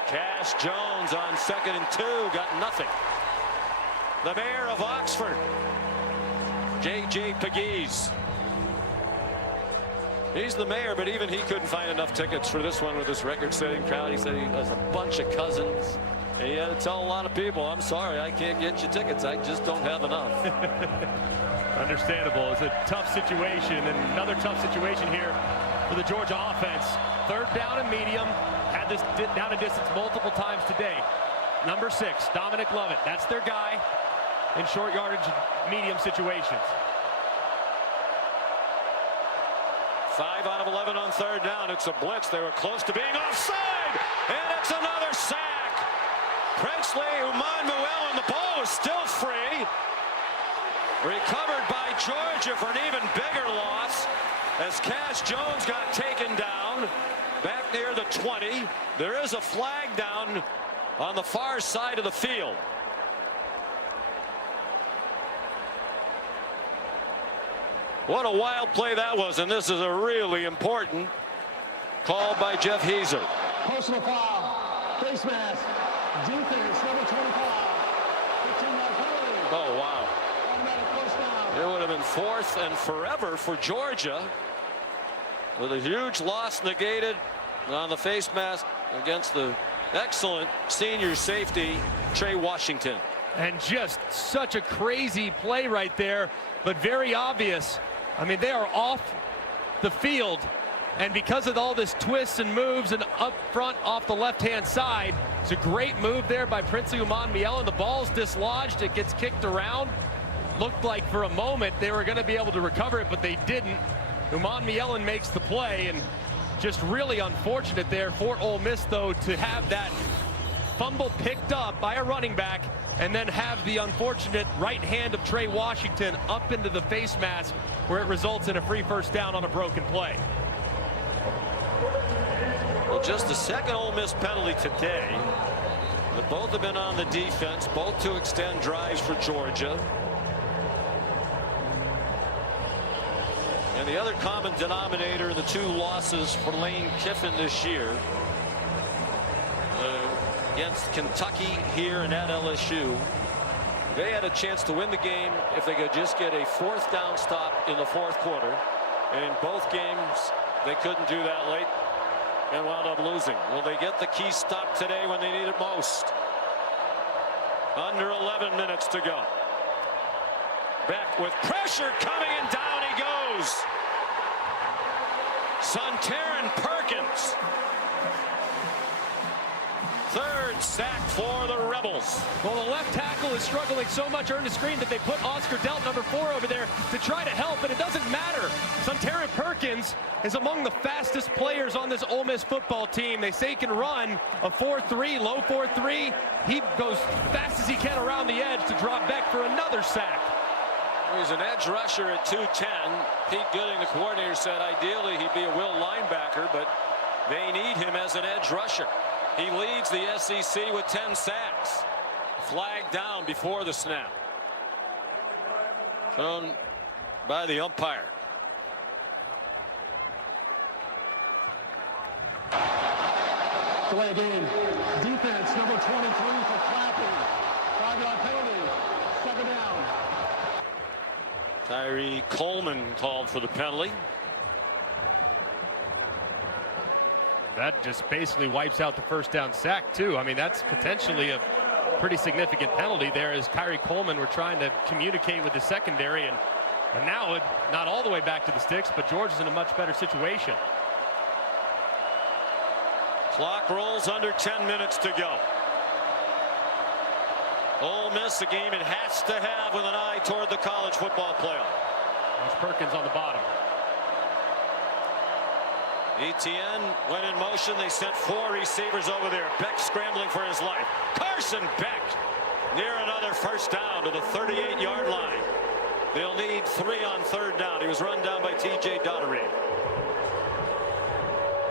Cash Jones on 2nd and 2, got nothing. The mayor of Oxford, J.J. Pegues. He's the mayor, but even he couldn't find enough tickets for this one with this record-setting crowd. He said he has a bunch of cousins. And he had to tell a lot of people, I'm sorry, I can't get you tickets. I just don't have enough. Understandable. It's a tough situation, and another tough situation here for the Georgia offense. Third down and medium. Had this down and distance multiple times today. Number 6, Dominic Lovett. That's their guy in short yardage medium situations. 5 out of 11 on third down. It's a blitz. They were close to being offside, and it's another sack. Princely Uman-Muel, and the ball is still free. Recovered by Georgia for an even bigger loss as Cash Jones got taken down back near the 20. There is a flag down on the far side of the field. What a wild play that was, and this is a really important call by Jeff Heiser. Personal foul, face mask, defense, number 25, 15-yard penalty. Oh, wow. Automatic first down. It would have been 4th and forever for Georgia, with a huge loss negated on the face mask against the excellent senior safety, Trey Washington. And just such a crazy play right there, but very obvious. I mean, they are off the field, and because of all this twists and moves and up front off the left-hand side, it's a great move there by Princely Uman-Muel, and the ball's dislodged. It gets kicked around. Looked like for a moment they were going to be able to recover it, but they didn't. Uman-Muel makes the play, and just really unfortunate there for Ole Miss, though, to have that fumble picked up by a running back and then have the unfortunate right hand of Trey Washington up into the face mask, where it results in a free first down on a broken play. Well, just the second Ole Miss penalty today. But both have been on the defense, both to extend drives for Georgia. And the other common denominator in the 2 losses for Lane Kiffin this year, against Kentucky here and at LSU, they had a chance to win the game if they could just get a 4th down stop in the 4th quarter. And in both games, they couldn't do that late and wound up losing. Will they get the key stop today when they need it most? Under 11 minutes to go. Beck with pressure coming, and down he goes. Sontaran Perkins. 3rd sack for the Rebels. Well, the left tackle is struggling so much early screen that they put Oscar Delt, number 4, over there to try to help, and it doesn't matter. Sontaran Perkins is among the fastest players on this Ole Miss football team. They say he can run a 4.3, low 4.3. He goes fast as he can around the edge to drop back for another sack. He's an edge rusher at 210. Pete Gooding, the coordinator, said ideally he'd be a will linebacker, but they need him as an edge rusher. He leads the SEC with 10 sacks. Flag down before the snap. Thrown by the umpire. Delay game. Defense, number 23 for clapping. 5-yard penalty. 2nd down. Tyree Coleman called for the penalty. That just basically wipes out the first down sack, too. I mean, that's potentially a pretty significant penalty there, as Kyrie Coleman were trying to communicate with the secondary, and now not all the way back to the sticks, but George is in a much better situation. Clock rolls, under 10 minutes to go. Ole Miss, a game it has to have with an eye toward the college football playoff. There's Perkins on the bottom. Etienne went in motion. They sent 4 receivers over there. Beck scrambling for his life. Carson Beck near another first down to the 38-yard line. They'll need 3 on 3rd down. He was run down by T.J. Daugherty.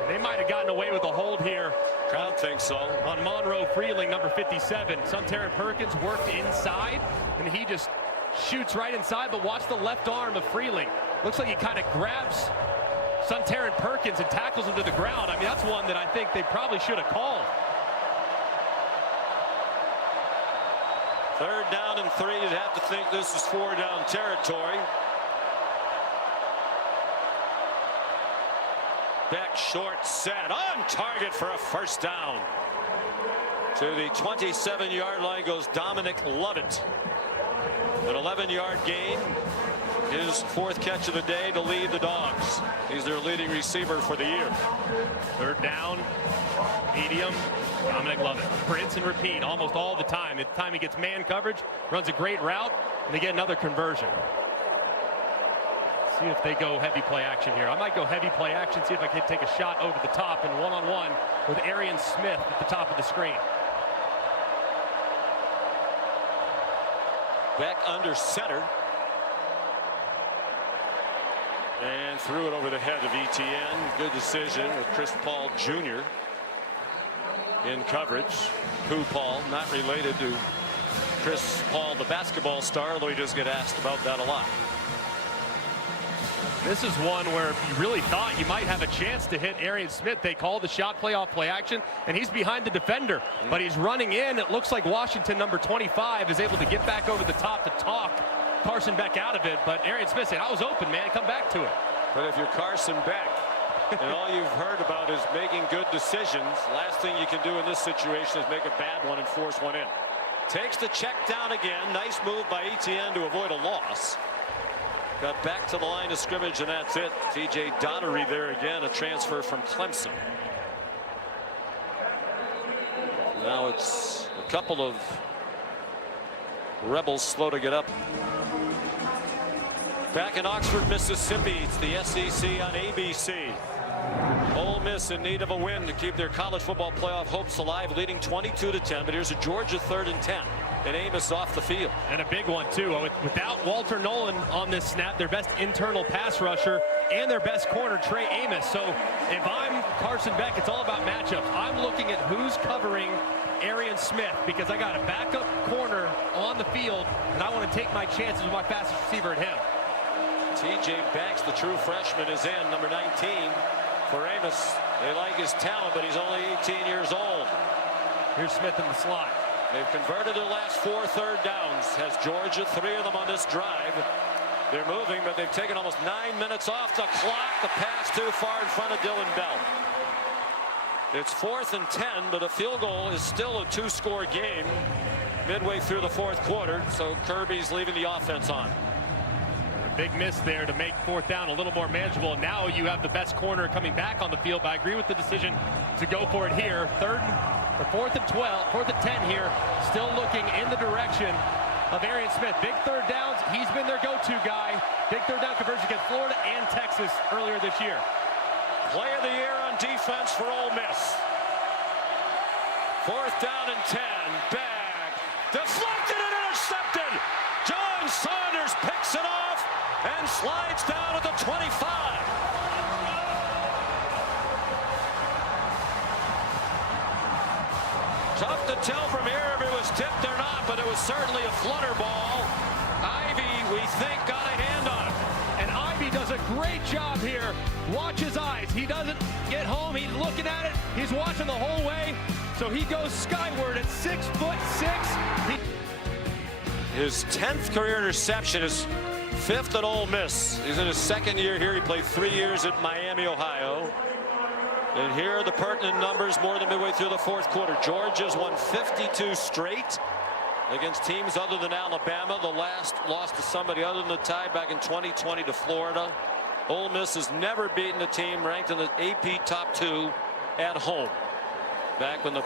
They might have gotten away with a hold here. Crowd thinks so. On Monroe Freeling, number 57. Sontaran Perkins worked inside, and he just shoots right inside, but watch the left arm of Freeling. Looks like he kind of grabs Sontaran Perkins and tackles him to the ground. I mean, that's one that I think they probably should have called. 3rd down and 3. You'd have to think this is 4 down territory. Beck short set on target for a first down. To the 27-yard line goes Dominic Lovett. An 11-yard gain. His fourth catch of the day to lead the Dogs. He's their leading receiver for the year. Third down, medium, Dominic Lovett. Rinse and repeat almost all the time. At the time he gets man coverage, runs a great route, and they get another conversion. See if they go heavy play action here. I might go heavy play action, see if I can take a shot over the top and one-on-one with Arian Smith at the top of the screen. Beck under center. And threw it over the head of ETN. Good decision with Chris Paul Jr. in coverage. Pooh Paul, not related to Chris Paul, the basketball star, although he does get asked about that a lot. This is one where you really thought you might have a chance to hit Arian Smith. They call the shot play off play action, and he's behind the defender, but he's running in. It looks like Washington, number 25, is able to get back over the top to talk Carson Beck out of it, but Arian Smith said, I was open, man, come back to it. But if you're Carson Beck, and all you've heard about is making good decisions, last thing you can do in this situation is make a bad one and force one in. Takes the check down again. Nice move by ETN to avoid a loss. Got back to the line of scrimmage, and that's it. TJ Donnery there again, a transfer from Clemson. Now it's a couple of Rebels slow to get up. Back in Oxford, Mississippi, it's the SEC on ABC. Ole Miss in need of a win to keep their college football playoff hopes alive, leading 22-10. But here's a Georgia 3rd and 10. And Amos off the field. And a big one, too. Without Walter Nolan on this snap, their best internal pass rusher and their best corner, Trey Amos. So if I'm Carson Beck, it's all about matchups. I'm looking at who's covering Arian Smith because I got a backup corner on the field, and I want to take my chances with my fastest receiver at him. TJ Banks, the true freshman, is in, number 19 for Amos. They like his talent, but he's only 18 years old. Here's Smith in the slot. They've converted their last 4 third downs. Has Georgia 3 of them on this drive. They're moving, but they've taken almost 9 minutes off the clock. The pass too far in front of Dylan Bell. It's 4th and 10, but a field goal is still a 2-score game midway through the 4th quarter. So Kirby's leaving the offense on. A big miss there to make 4th down a little more manageable. Now you have the best corner coming back on the field, but I agree with the decision to go for it here. 4th and 12, 4th and 10 here, still looking in the direction of Arian Smith. Big third downs, he's been their go-to guy. Big third down conversion against Florida and Texas earlier this year. Play of the year on defense for Ole Miss. 4th down and 10, back, deflected and intercepted. John Saunders picks it off and slides down at the 25. Tough to tell from here if it was tipped or not, but it was certainly a flutter ball. Ivy, we think, got a hand on it. And Ivy does a great job here. Watch his eyes. He doesn't get home. He's looking at it. He's watching the whole way. So he goes skyward at 6'6". His 10th career interception, is 5th at Ole Miss. He's in his 2nd year here. He played 3 years at Miami, Ohio. And here are the pertinent numbers more than midway through the 4th quarter. Georgia's won 52 straight against teams other than Alabama. The last lost to somebody other than the Tide back in 2020 to Florida. Ole Miss has never beaten a team ranked in the AP top 2 at home. Back when the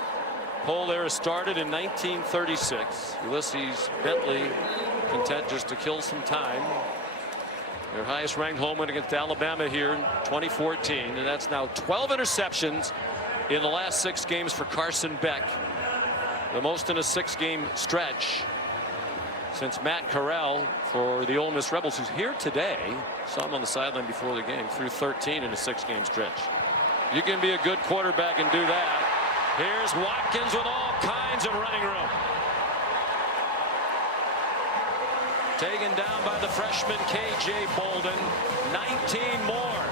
poll era started in 1936. Ulysses Bentley content just to kill some time. Their highest ranked home win against Alabama here in 2014, and that's now 12 interceptions in the last 6 games for Carson Beck, the most in a 6-game stretch since Matt Corral for the Ole Miss Rebels, who's here today. Saw him on the sideline before the game, threw 13 in a 6-game stretch. You can be a good quarterback and do that. Here's Watkins with all kinds of running room. Taken down by the freshman K.J. Bolden. 19 more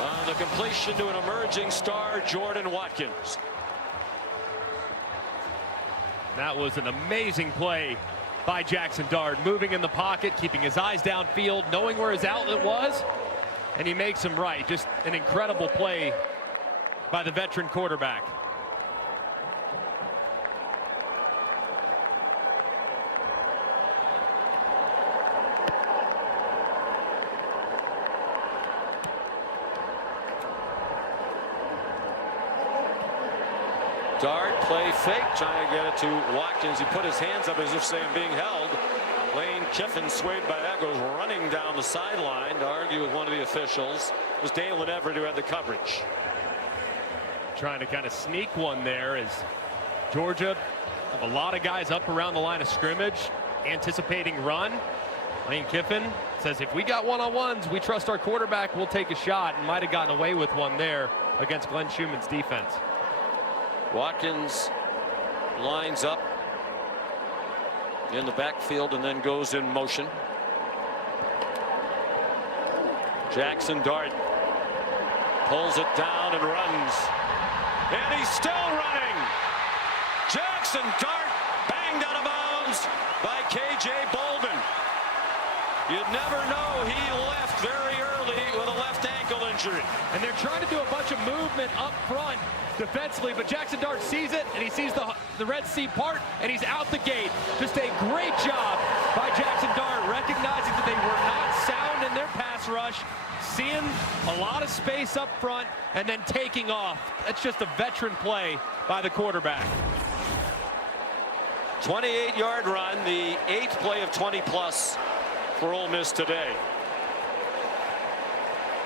on the completion to an emerging star, Jordan Watkins. That was an amazing play by Jackson Dart, moving in the pocket, keeping his eyes downfield, knowing where his outlet was, and he makes him right. Just an incredible play by the veteran quarterback. Dart, play fake, trying to get it to Watkins. He put his hands up as if saying being held. Lane Kiffin, swayed by that, goes running down the sideline to argue with one of the officials. It was Dalen Everett who had the coverage. Trying to kind of sneak one there as Georgia have a lot of guys up around the line of scrimmage, anticipating run. Lane Kiffin says if we got one-on-ones, we trust our quarterback, we'll take a shot, and might have gotten away with one there against Glenn Schumann's defense. Watkins lines up in the backfield and then goes in motion. Jackson Dart pulls it down and runs. And he's still running. Jackson Dart banged out of bounds by K.J. Bolden. You'd never know he left very early with a left ankle injury. And they're trying to do a bunch of movement up front defensively, but Jackson Dart sees it, and he sees the Red Sea part, and he's out the gate. Just a great job by Jackson Dart, recognizing that they were not sound in their pass rush, seeing a lot of space up front, and then taking off. That's just a veteran play by the quarterback. 28-yard run, the 8th play of 20-plus for Ole Miss today.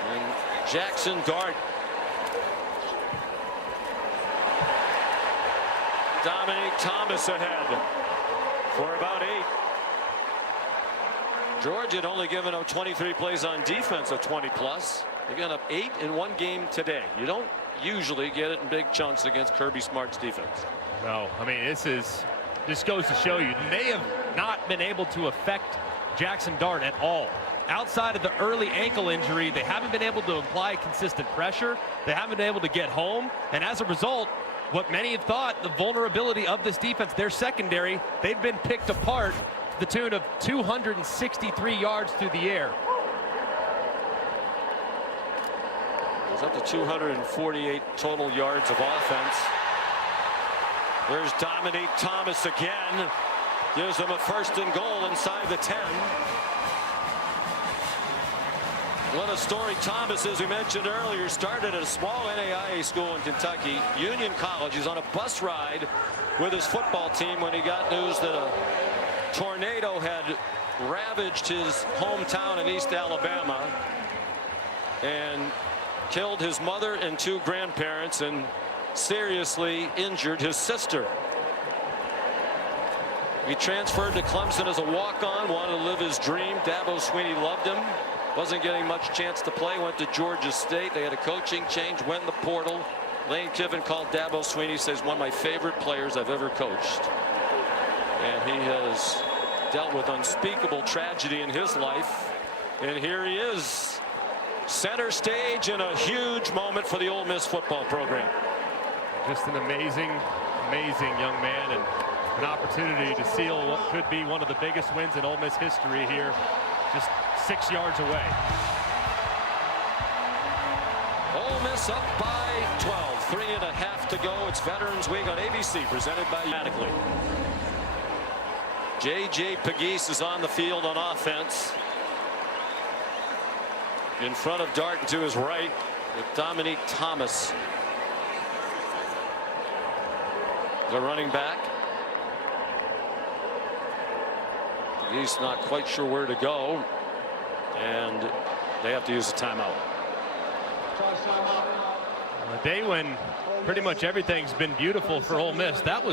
And Jackson Dart. Dominic Thomas ahead for about 8. Georgia had only given up 23 plays on defense of 20-plus. They got up 8 in one game today. You don't usually get it in big chunks against Kirby Smart's defense. No, I mean, this goes to show you they have not been able to affect Jackson Dart at all. Outside of the early ankle injury, they haven't been able to apply consistent pressure. They haven't been able to get home, and as a result, what many have thought, the vulnerability of this defense, their secondary, they've been picked apart to the tune of 263 yards through the air. It's up to 248 total yards of offense. There's Dominic Thomas again. Gives them a 1st and goal inside the 10. What a story Thomas, as we mentioned earlier, started at a small NAIA school in Kentucky, Union College. He's on a bus ride with his football team when he got news that a tornado had ravaged his hometown in East Alabama and killed his mother and 2 grandparents and seriously injured his sister. He transferred to Clemson as a walk-on, wanted to live his dream. Dabo Swinney loved him. Wasn't getting much chance to play. Went to Georgia State. They had a coaching change. Went in the portal. Lane Kiffin called Dabo Swinney. Says one of my favorite players I've ever coached. And he has dealt with unspeakable tragedy in his life. And here he is, center stage in a huge moment for the Ole Miss football program. Just an amazing, amazing young man, and an opportunity to seal what could be one of the biggest wins in Ole Miss history here. Just 6 yards away. Ole Miss up by 12. 3.5 to go. It's Veterans Week on ABC, presented by Manically. J.J. Pegues is on the field on offense. In front of Dart and to his right with Dominique Thomas, the running back. He's not quite sure where to go, and they have to use a timeout. A day when pretty much everything's been beautiful for Ole Miss. That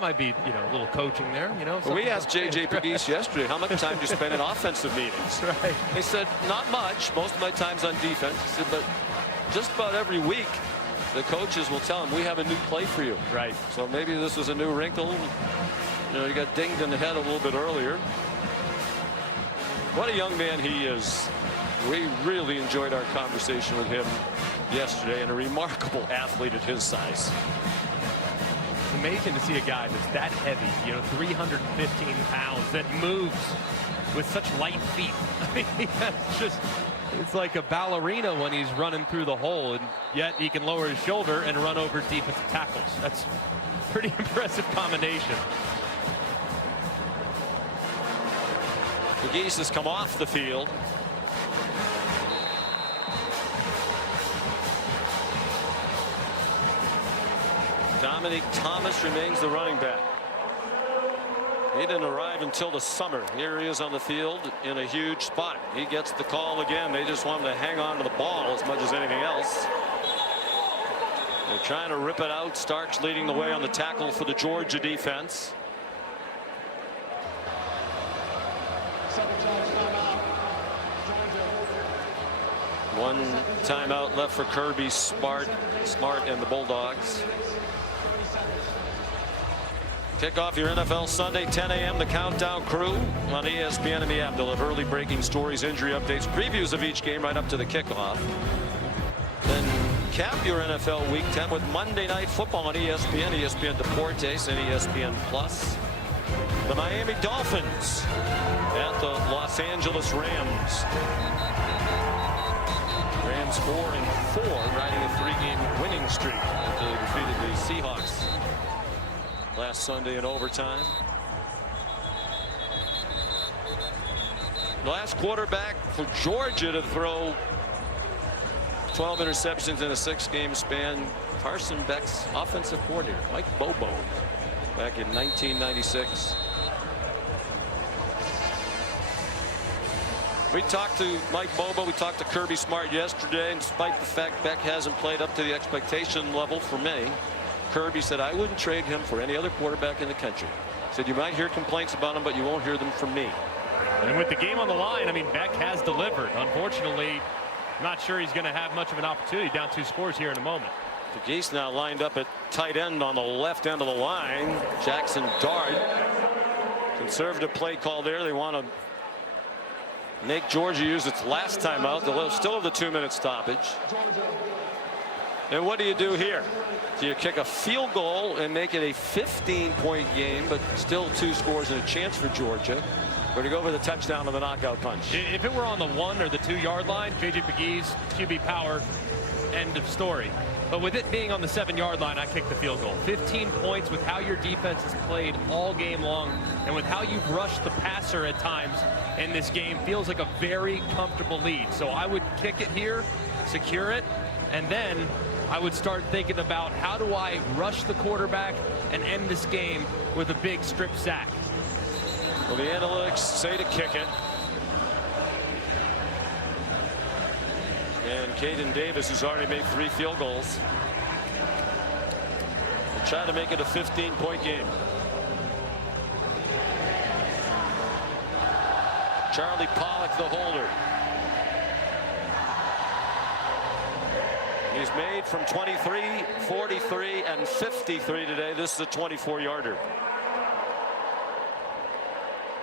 might be, a little coaching there, Well, we asked J.J. Pegues yesterday, how much time do you spend in offensive meetings? Right. He said, not much. Most of my time's on defense. He said, but just about every week, the coaches will tell him, we have a new play for you. Right. So maybe this is a new wrinkle. You got dinged in the head a little bit earlier. What a young man he is. We really enjoyed our conversation with him yesterday, and a remarkable athlete at his size. It's amazing to see a guy that's that heavy, 315 pounds, that moves with such light feet. I mean, that's just, it's like a ballerina when he's running through the hole, and yet he can lower his shoulder and run over defensive tackles. That's a pretty impressive combination. The Geese has come off the field. Dominic Thomas remains the running back. He didn't arrive until the summer. Here he is on the field in a huge spot. He gets the call again. They just want him to hang on to the ball as much as anything else. They're trying to rip it out. Starks leading the way on the tackle for the Georgia defense. One timeout left for Kirby Smart and the Bulldogs. Kick off your NFL Sunday, 10 a.m. The Countdown Crew on ESPN and the app. They'll have early breaking stories, injury updates, previews of each game right up to the kickoff. Then cap your NFL Week 10 with Monday Night Football on ESPN, ESPN Deportes, and ESPN Plus. The Miami Dolphins at the Los Angeles Rams. Rams 4-4, riding a 3-game winning streak after they defeated the Seahawks last Sunday in overtime. The last quarterback for Georgia to throw 12 interceptions in a 6-game span, Carson Beck's offensive coordinator, Mike Bobo, back in 1996. We talked to Mike Bobo, we talked to Kirby Smart yesterday, and despite the fact Beck hasn't played up to the expectation level for me, Kirby said, I wouldn't trade him for any other quarterback in the country. Said you might hear complaints about him, but you won't hear them from me. And with the game on the line, I mean, Beck has delivered. Unfortunately, I'm not sure he's going to have much of an opportunity. Down 2 scores here in a moment. The Geese now lined up at tight end on the left end of the line. Jackson Dart. Conservative play call there. They want to make Georgia use its last timeout. They'll still have the 2-minute stoppage. And what do you do here? Do you kick a field goal and make it a 15-point game, but still 2 scores and a chance for Georgia? Or to go for the touchdown or the knockout punch? If it were on the 1 or the 2-yard line, J.J. McGee's QB power, end of story. But with it being on the 7-yard line, I kick the field goal. 15 points with how your defense has played all game long, and with how you've rushed the passer at times in this game, feels like a very comfortable lead. So I would kick it here, secure it, and then I would start thinking about how do I rush the quarterback and end this game with a big strip sack. Well, the analytics say to kick it. And Caden Davis, who's already made 3 field goals, will try to make it a 15-point game. Charlie Pollock, the holder. He's made from 23, 43, and 53 today. This is a 24-yarder.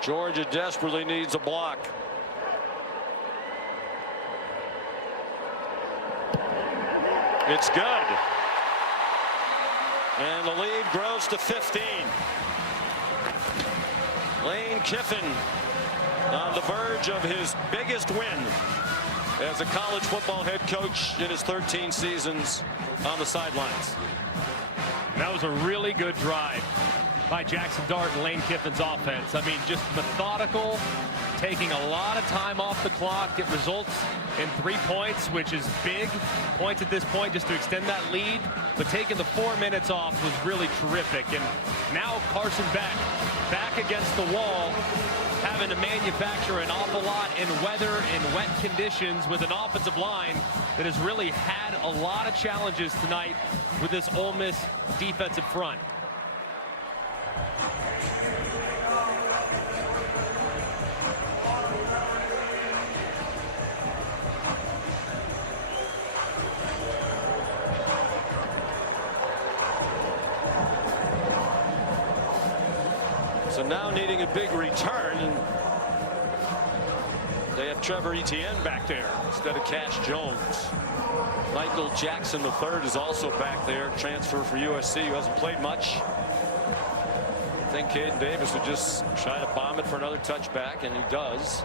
Georgia desperately needs a block. It's good. And the lead grows to 15. Lane Kiffin on the verge of his biggest win as a college football head coach in his 13 seasons on the sidelines. And that was a really good drive by Jackson Dart and Lane Kiffin's offense. I mean, just methodical, taking a lot of time off the clock. It results in 3 points, which is big points at this point just to extend that lead. But taking the 4 minutes off was really terrific. And now Carson Beck back against the wall, having to manufacture an awful lot in weather and wet conditions with an offensive line that has really had a lot of challenges tonight with this Ole Miss defensive front. So now needing a big return, and they have Trevor Etienne back there instead of Cash Jones. Michael Jackson III is also back there, transfer for USC, who hasn't played much. think Caden Davis would just try to bomb it for another touchback, and he does.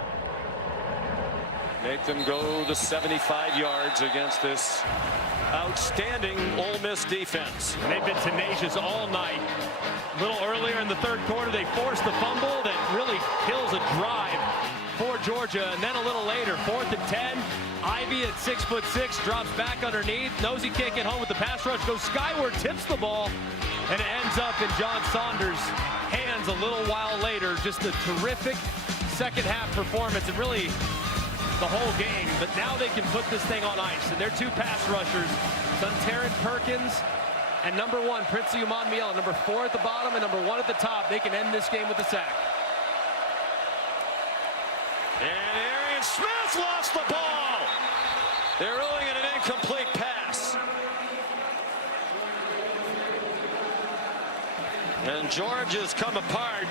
Make them go the 75 yards against this outstanding Ole Miss defense. They've been tenacious all night. A little earlier in the third quarter, they forced the fumble that really kills a drive for Georgia. And then a little later, 4th and 10. Ivy at 6'6", drops back underneath. Knows he can't get home with the pass rush. Goes skyward, tips the ball, and it ends up in John Saunders' hands a little while later. Just a terrific second half performance, and really the whole game. But now they can put this thing on ice. And their two pass rushers, Suntaran Perkins and number 1, Princely Umanmiele, number 4 at the bottom and number 1 at the top. They can end this game with a sack. And Arian Smith lost the ball. They're ruling it an incomplete pass. And Georgia's come apart.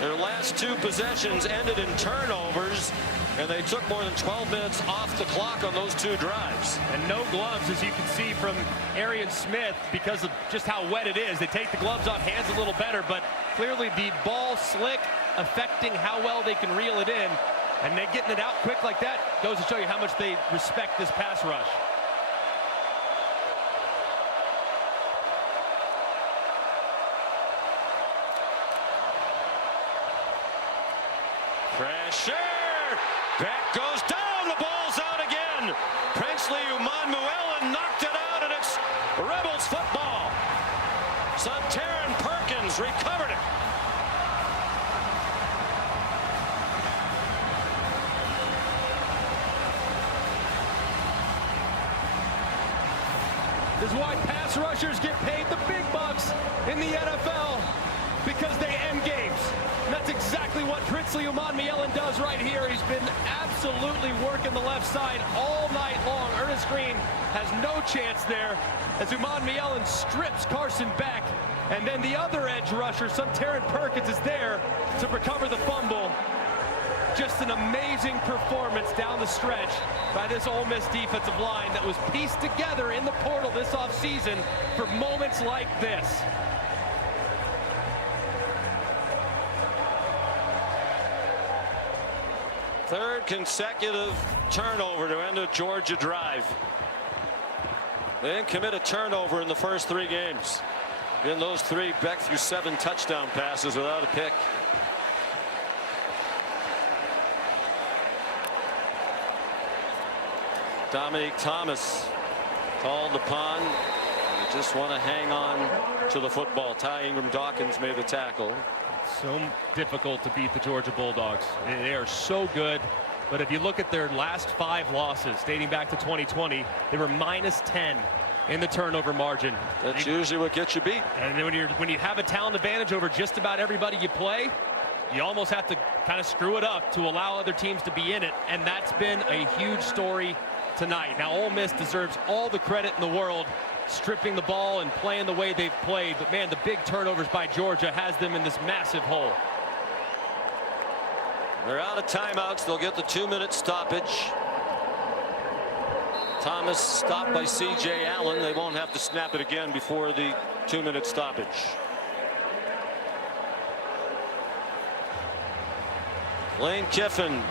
Their last 2 possessions ended in turnovers, and they took more than 12 minutes off the clock on those 2 drives. And no gloves, as you can see from Arian Smith, because of just how wet it is. They take the gloves off, hands a little better, but clearly the ball slick, affecting how well they can reel it in. And they getting it out quick like that goes to show you how much they respect this pass rush. Pressure! Back goes down, the ball's out again. Princely Umanmiele knocked it out, and it's Rebels football. Suntaran Perkins recovered it. This is why pass rushers get paid the big bucks in the NFL, because they end games. And that's exactly what Princely Umanmiele does right here. He's been absolutely working the left side all night long. Ernest Green has no chance there as Umanmiele strips Carson Beck. And then the other edge rusher, Suntaran Perkins, is there to recover the fumble. Just an amazing performance down the stretch by this Ole Miss defensive line that was pieced together in the portal this offseason for moments like this. Third consecutive turnover to end a Georgia drive. They didn't commit a turnover in the first 3 games. In those 3, Beck threw 7 touchdown passes without a pick. Dominique Thomas called upon. They just want to hang on to the football. Ty Ingram Dawkins made the tackle. So difficult to beat the Georgia Bulldogs. They are so good. But if you look at their last 5 losses dating back to 2020, they were -10 in the turnover margin. That's usually what gets you beat. And then when you have a talent advantage over just about everybody you play, you almost have to kind of screw it up to allow other teams to be in it. And that's been a huge story tonight. Now Ole Miss deserves all the credit in the world, stripping the ball and playing the way they've played. But man, the big turnovers by Georgia has them in this massive hole. They're out of timeouts. They'll get the 2-minute stoppage. Thomas stopped by C.J. Allen. They won't have to snap it again before the 2-minute stoppage. Lane Kiffin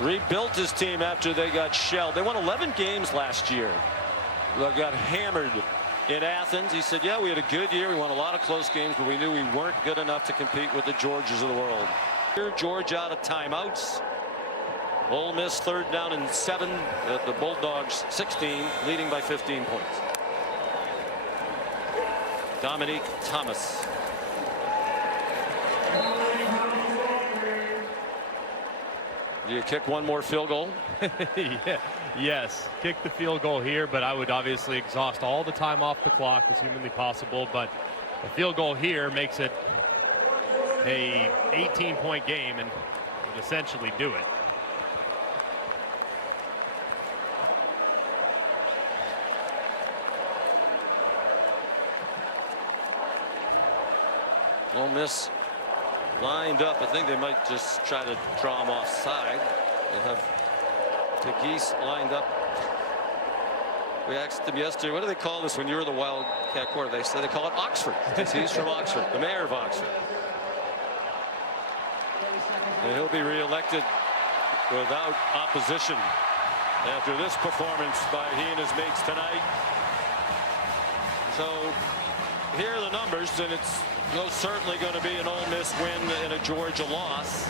rebuilt his team after they got shelled. They won 11 games last year. They got hammered in Athens. He said, yeah, we had a good year. We won a lot of close games, but we knew we weren't good enough to compete with the Georgias of the world. Here, Georgia out of timeouts. Ole Miss 3rd down and 7 at the Bulldogs 16, leading by 15 points. Dominique Thomas. Do you kick one more field goal? Yeah. Yes, kick the field goal here, but I would obviously exhaust all the time off the clock as humanly possible. But a field goal here makes it a 18-point game and would essentially do it. Ole Miss lined up. I think they might just try to draw him offside. They have Tegese lined up We asked him yesterday, what do they call this when you're the Wildcat quarterback? They said they call it Oxford, because he's from Oxford, the mayor of Oxford. And he'll be reelected without opposition after this performance by he and his mates tonight. So here are the numbers, and it's most certainly going to be an Ole Miss win and a Georgia loss.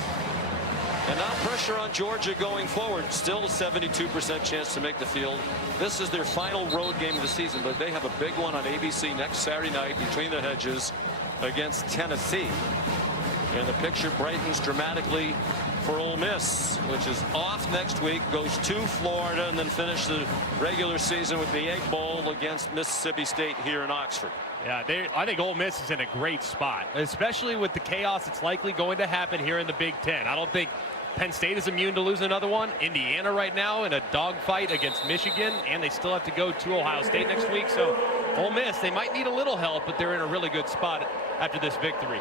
And now pressure on Georgia going forward. Still a 72% chance to make the field. This is their final road game of the season, but they have a big one on ABC next Saturday night between the hedges against Tennessee. And the picture brightens dramatically for Ole Miss, which is off next week, goes to Florida, and then finish the regular season with the Egg Bowl against Mississippi State here in Oxford. Yeah, I think Ole Miss is in a great spot, especially with the chaos that's likely going to happen here in the Big Ten. I don't think Penn State is immune to losing another one. Indiana right now in a dogfight against Michigan, and they still have to go to Ohio State next week. So Ole Miss, they might need a little help, but they're in a really good spot after this victory.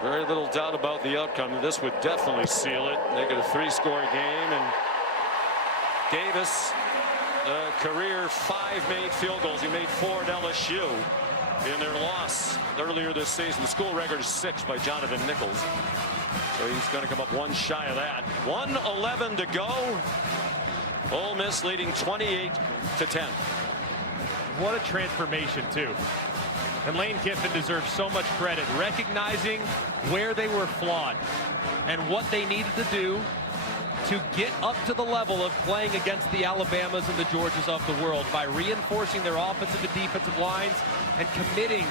Very little doubt about the outcome. This would definitely seal it. Make it a 3-score game, and Davis, career 5 made field goals. He made 4 at LSU in their loss earlier this season. The school record is 6 by Jonathan Nichols. So he's going to come up 1 shy of that. 1:11 to go. Ole Miss leading 28-10. What a transformation, too. And Lane Kiffin deserves so much credit, recognizing where they were flawed and what they needed to do to get up to the level of playing against the Alabamas and the Georgias of the world by reinforcing their offensive and defensive lines and committing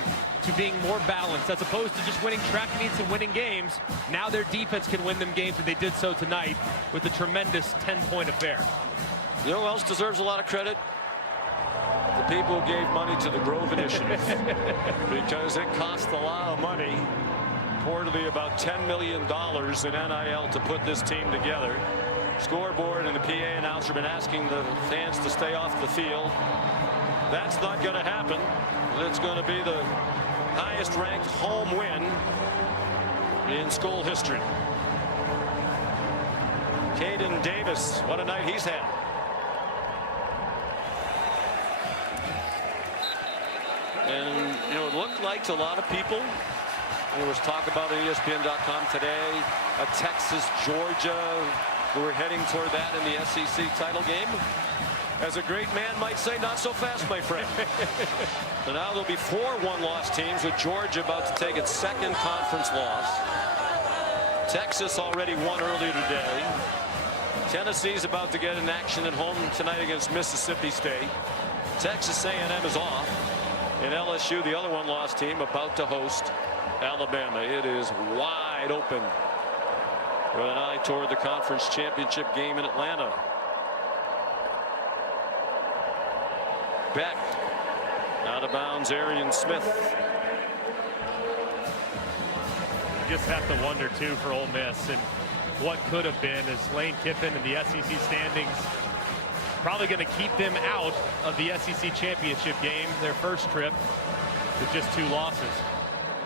to being more balanced as opposed to just winning track meets and winning games. Now their defense can win them games, and they did so tonight with a tremendous 10-point affair. You know who else deserves a lot of credit? The people who gave money to the Grove Initiative, because it cost a lot of money, reportedly about $10 million in NIL to put this team together. Scoreboard and the PA announcer have been asking the fans to stay off the field. That's not going to happen. It's going to be the highest ranked home win in school history. Caden Davis, what a night he's had. And, you know, it looked like to a lot of people, there was talk about on ESPN.com today, a Texas-Georgia, who were heading toward that in the SEC title game. As a great man might say, not so fast, my friend. So now there'll be 4 one-loss teams, with Georgia about to take its 2nd conference loss. Texas already won earlier today. Tennessee's about to get in action at home tonight against Mississippi State. Texas A&M is off. And LSU, the other one-loss team, about to host Alabama. It is wide open with an eye toward the conference championship game in Atlanta. Beck, out of bounds, Arian Smith. You just have to wonder, too, for Ole Miss and what could have been, as Lane Kiffin in the SEC standings probably going to keep them out of the SEC championship game, their first trip, with just 2 losses.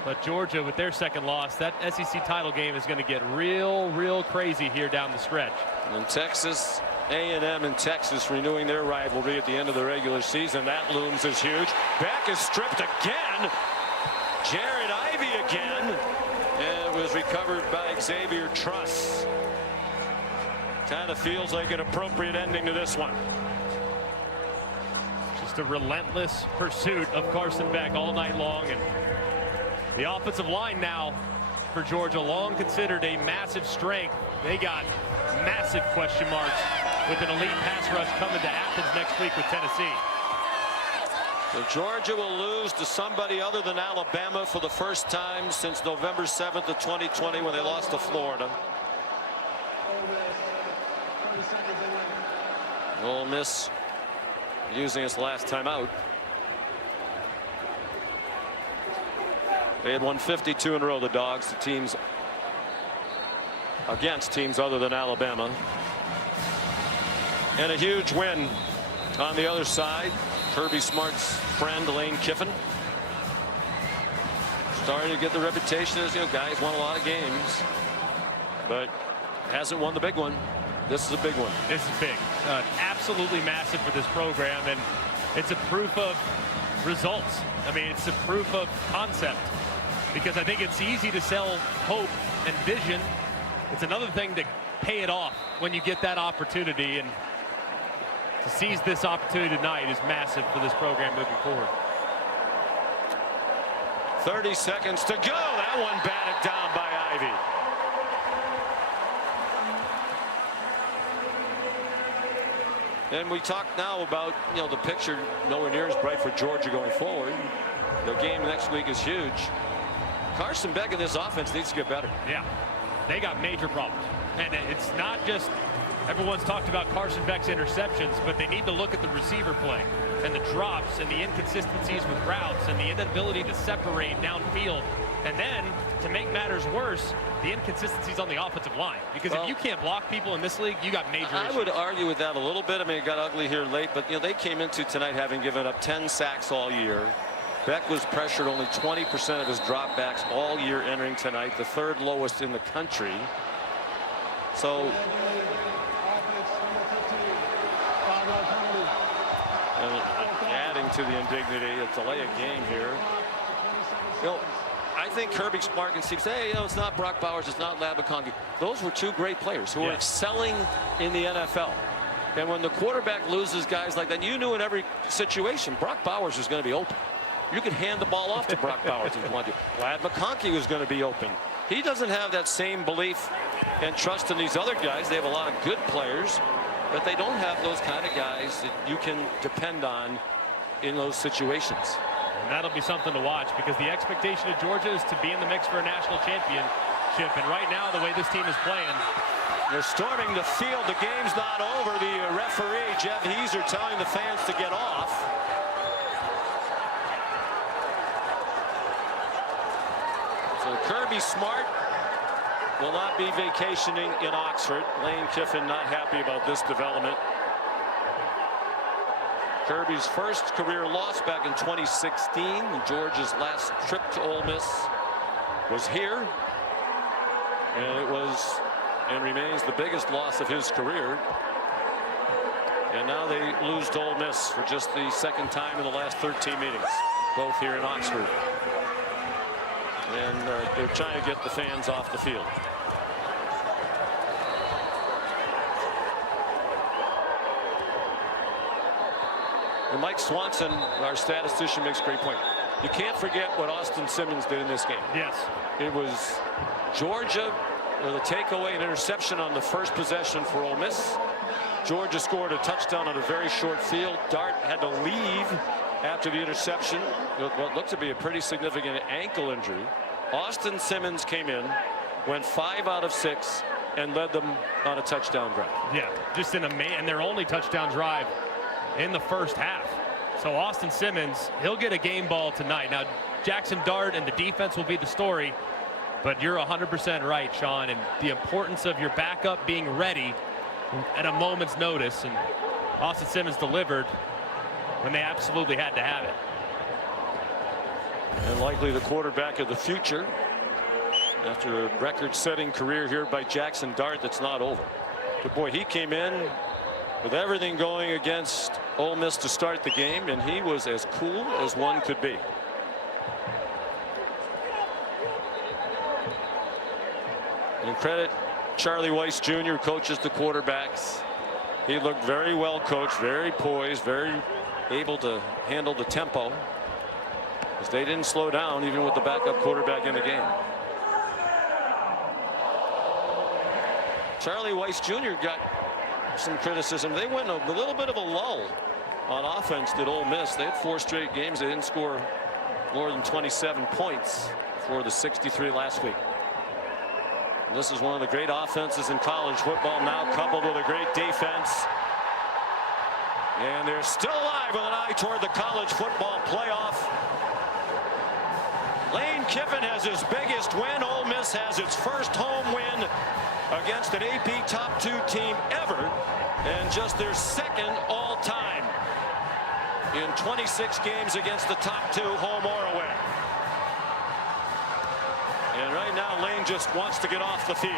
But Georgia, with their 2nd loss, that SEC title game is going to get real crazy here down the stretch. And Texas A&M and Texas renewing their rivalry at the end of the regular season. That looms as huge. Beck is stripped again. Jared Ivey again. And it was recovered by Xavier Truss. Kind of feels like an appropriate ending to this one. Just a relentless pursuit of Carson Beck all night long. And the offensive line now for Georgia, long considered a massive strength. They got massive question marks with an elite pass rush coming to Athens next week with Tennessee. So Georgia will lose to somebody other than Alabama for the first time since November 7th of 2020, when they lost to Florida. Ole Miss using its last time out. They had won 52 in a row, the Dogs, the teams against teams other than Alabama. And a huge win on the other side. Kirby Smart's friend, Lane Kiffin, starting to get the reputation as, you know, guys won a lot of games, but hasn't won the big one. This is a big one. This is big. absolutely massive for this program, and it's a proof of results. I mean, it's a proof of concept, because I think it's easy to sell hope and vision. It's another thing to pay it off when you get that opportunity, and to seize this opportunity tonight is massive for this program moving forward. 30 seconds to go. That one batted down by Ivy. And we talk now about, the picture nowhere near as bright for Georgia going forward. Their game next week is huge. Carson Beck in this offense needs to get better. Yeah, they got major problems. And it's not just, everyone's talked about Carson Beck's interceptions, but they need to look at the receiver play and the drops and the inconsistencies with routes and the inability to separate downfield. And then, to make matters worse, the inconsistencies on the offensive line. Because if you can't block people in this league, you got major issues. I would argue with that a little bit. I mean, it got ugly here late, but they came into tonight having given up 10 sacks all year. Beck was pressured only 20% of his dropbacks all year entering tonight, the third lowest in the country. So, adding to the indignity, a delay of game here. I think Kirby Smart can say, hey, it's not Brock Bowers, it's not Ladd McConkey. Those were two great players who were excelling in the NFL. And when the quarterback loses guys like that, you knew in every situation Brock Bowers was going to be open. You could hand the ball off to Brock Bowers if you wanted to. Ladd McConkey was going to be open. He doesn't have that same belief and trust in these other guys. They have a lot of good players, but they don't have those kind of guys that you can depend on in those situations. And that'll be something to watch, because the expectation of Georgia is to be in the mix for a national championship. And right now, the way this team is playing, they're storming the field. The game's not over. The referee, Jeff Heeser, telling the fans to get off. So Kirby Smart will not be vacationing in Oxford. Lane Kiffin not happy about this development. Kirby's first career loss back in 2016. Georgia's last trip to Ole Miss was here. And it was and remains the biggest loss of his career. And now they lose to Ole Miss for just the second time in the last 13 meetings, both here in Oxford. And they're trying to get the fans off the field. And Mike Swanson, our statistician, makes a great point. You can't forget what Austin Simmons did in this game. yes, It was Georgia with a takeaway, an interception on the first possession for Ole Miss. Georgia scored a touchdown on a very short field. Dart had to leave after the interception, what looked to be a pretty significant ankle injury. Austin Simmons came in, went 5 out of 6, and led them on a touchdown drive. yeah, just and their only touchdown drive in the first half. So Austin Simmons, he'll get a game ball tonight. Now, Jackson Dart and the defense will be the story, but you're 100% right, Sean, and the importance of your backup being ready at a moment's notice. And Austin Simmons delivered when they absolutely had to have it. And likely the quarterback of the future after a record-setting career here by Jackson Dart that's not over. But boy, he came in with everything going against Ole Miss to start the game, and he was as cool as one could be. And credit Charlie Weiss Jr., coaches the quarterbacks. He looked very well coached, very poised, very able to handle the tempo, because they didn't slow down even with the backup quarterback in the game. Charlie Weiss Jr. got some criticism. They went a little bit of a lull on offense, did Ole Miss. They had 4 straight games. They didn't score more than 27 points for the 63 last week. And this is one of the great offenses in college football, now coupled with a great defense. And they're still alive with an eye toward the college football playoff. Lane Kiffin has his biggest win. Ole Miss has its first home win against an AP top 2 team ever, and just their second all-time in 26 games against the top 2, home or away. And right now Lane just wants to get off the field.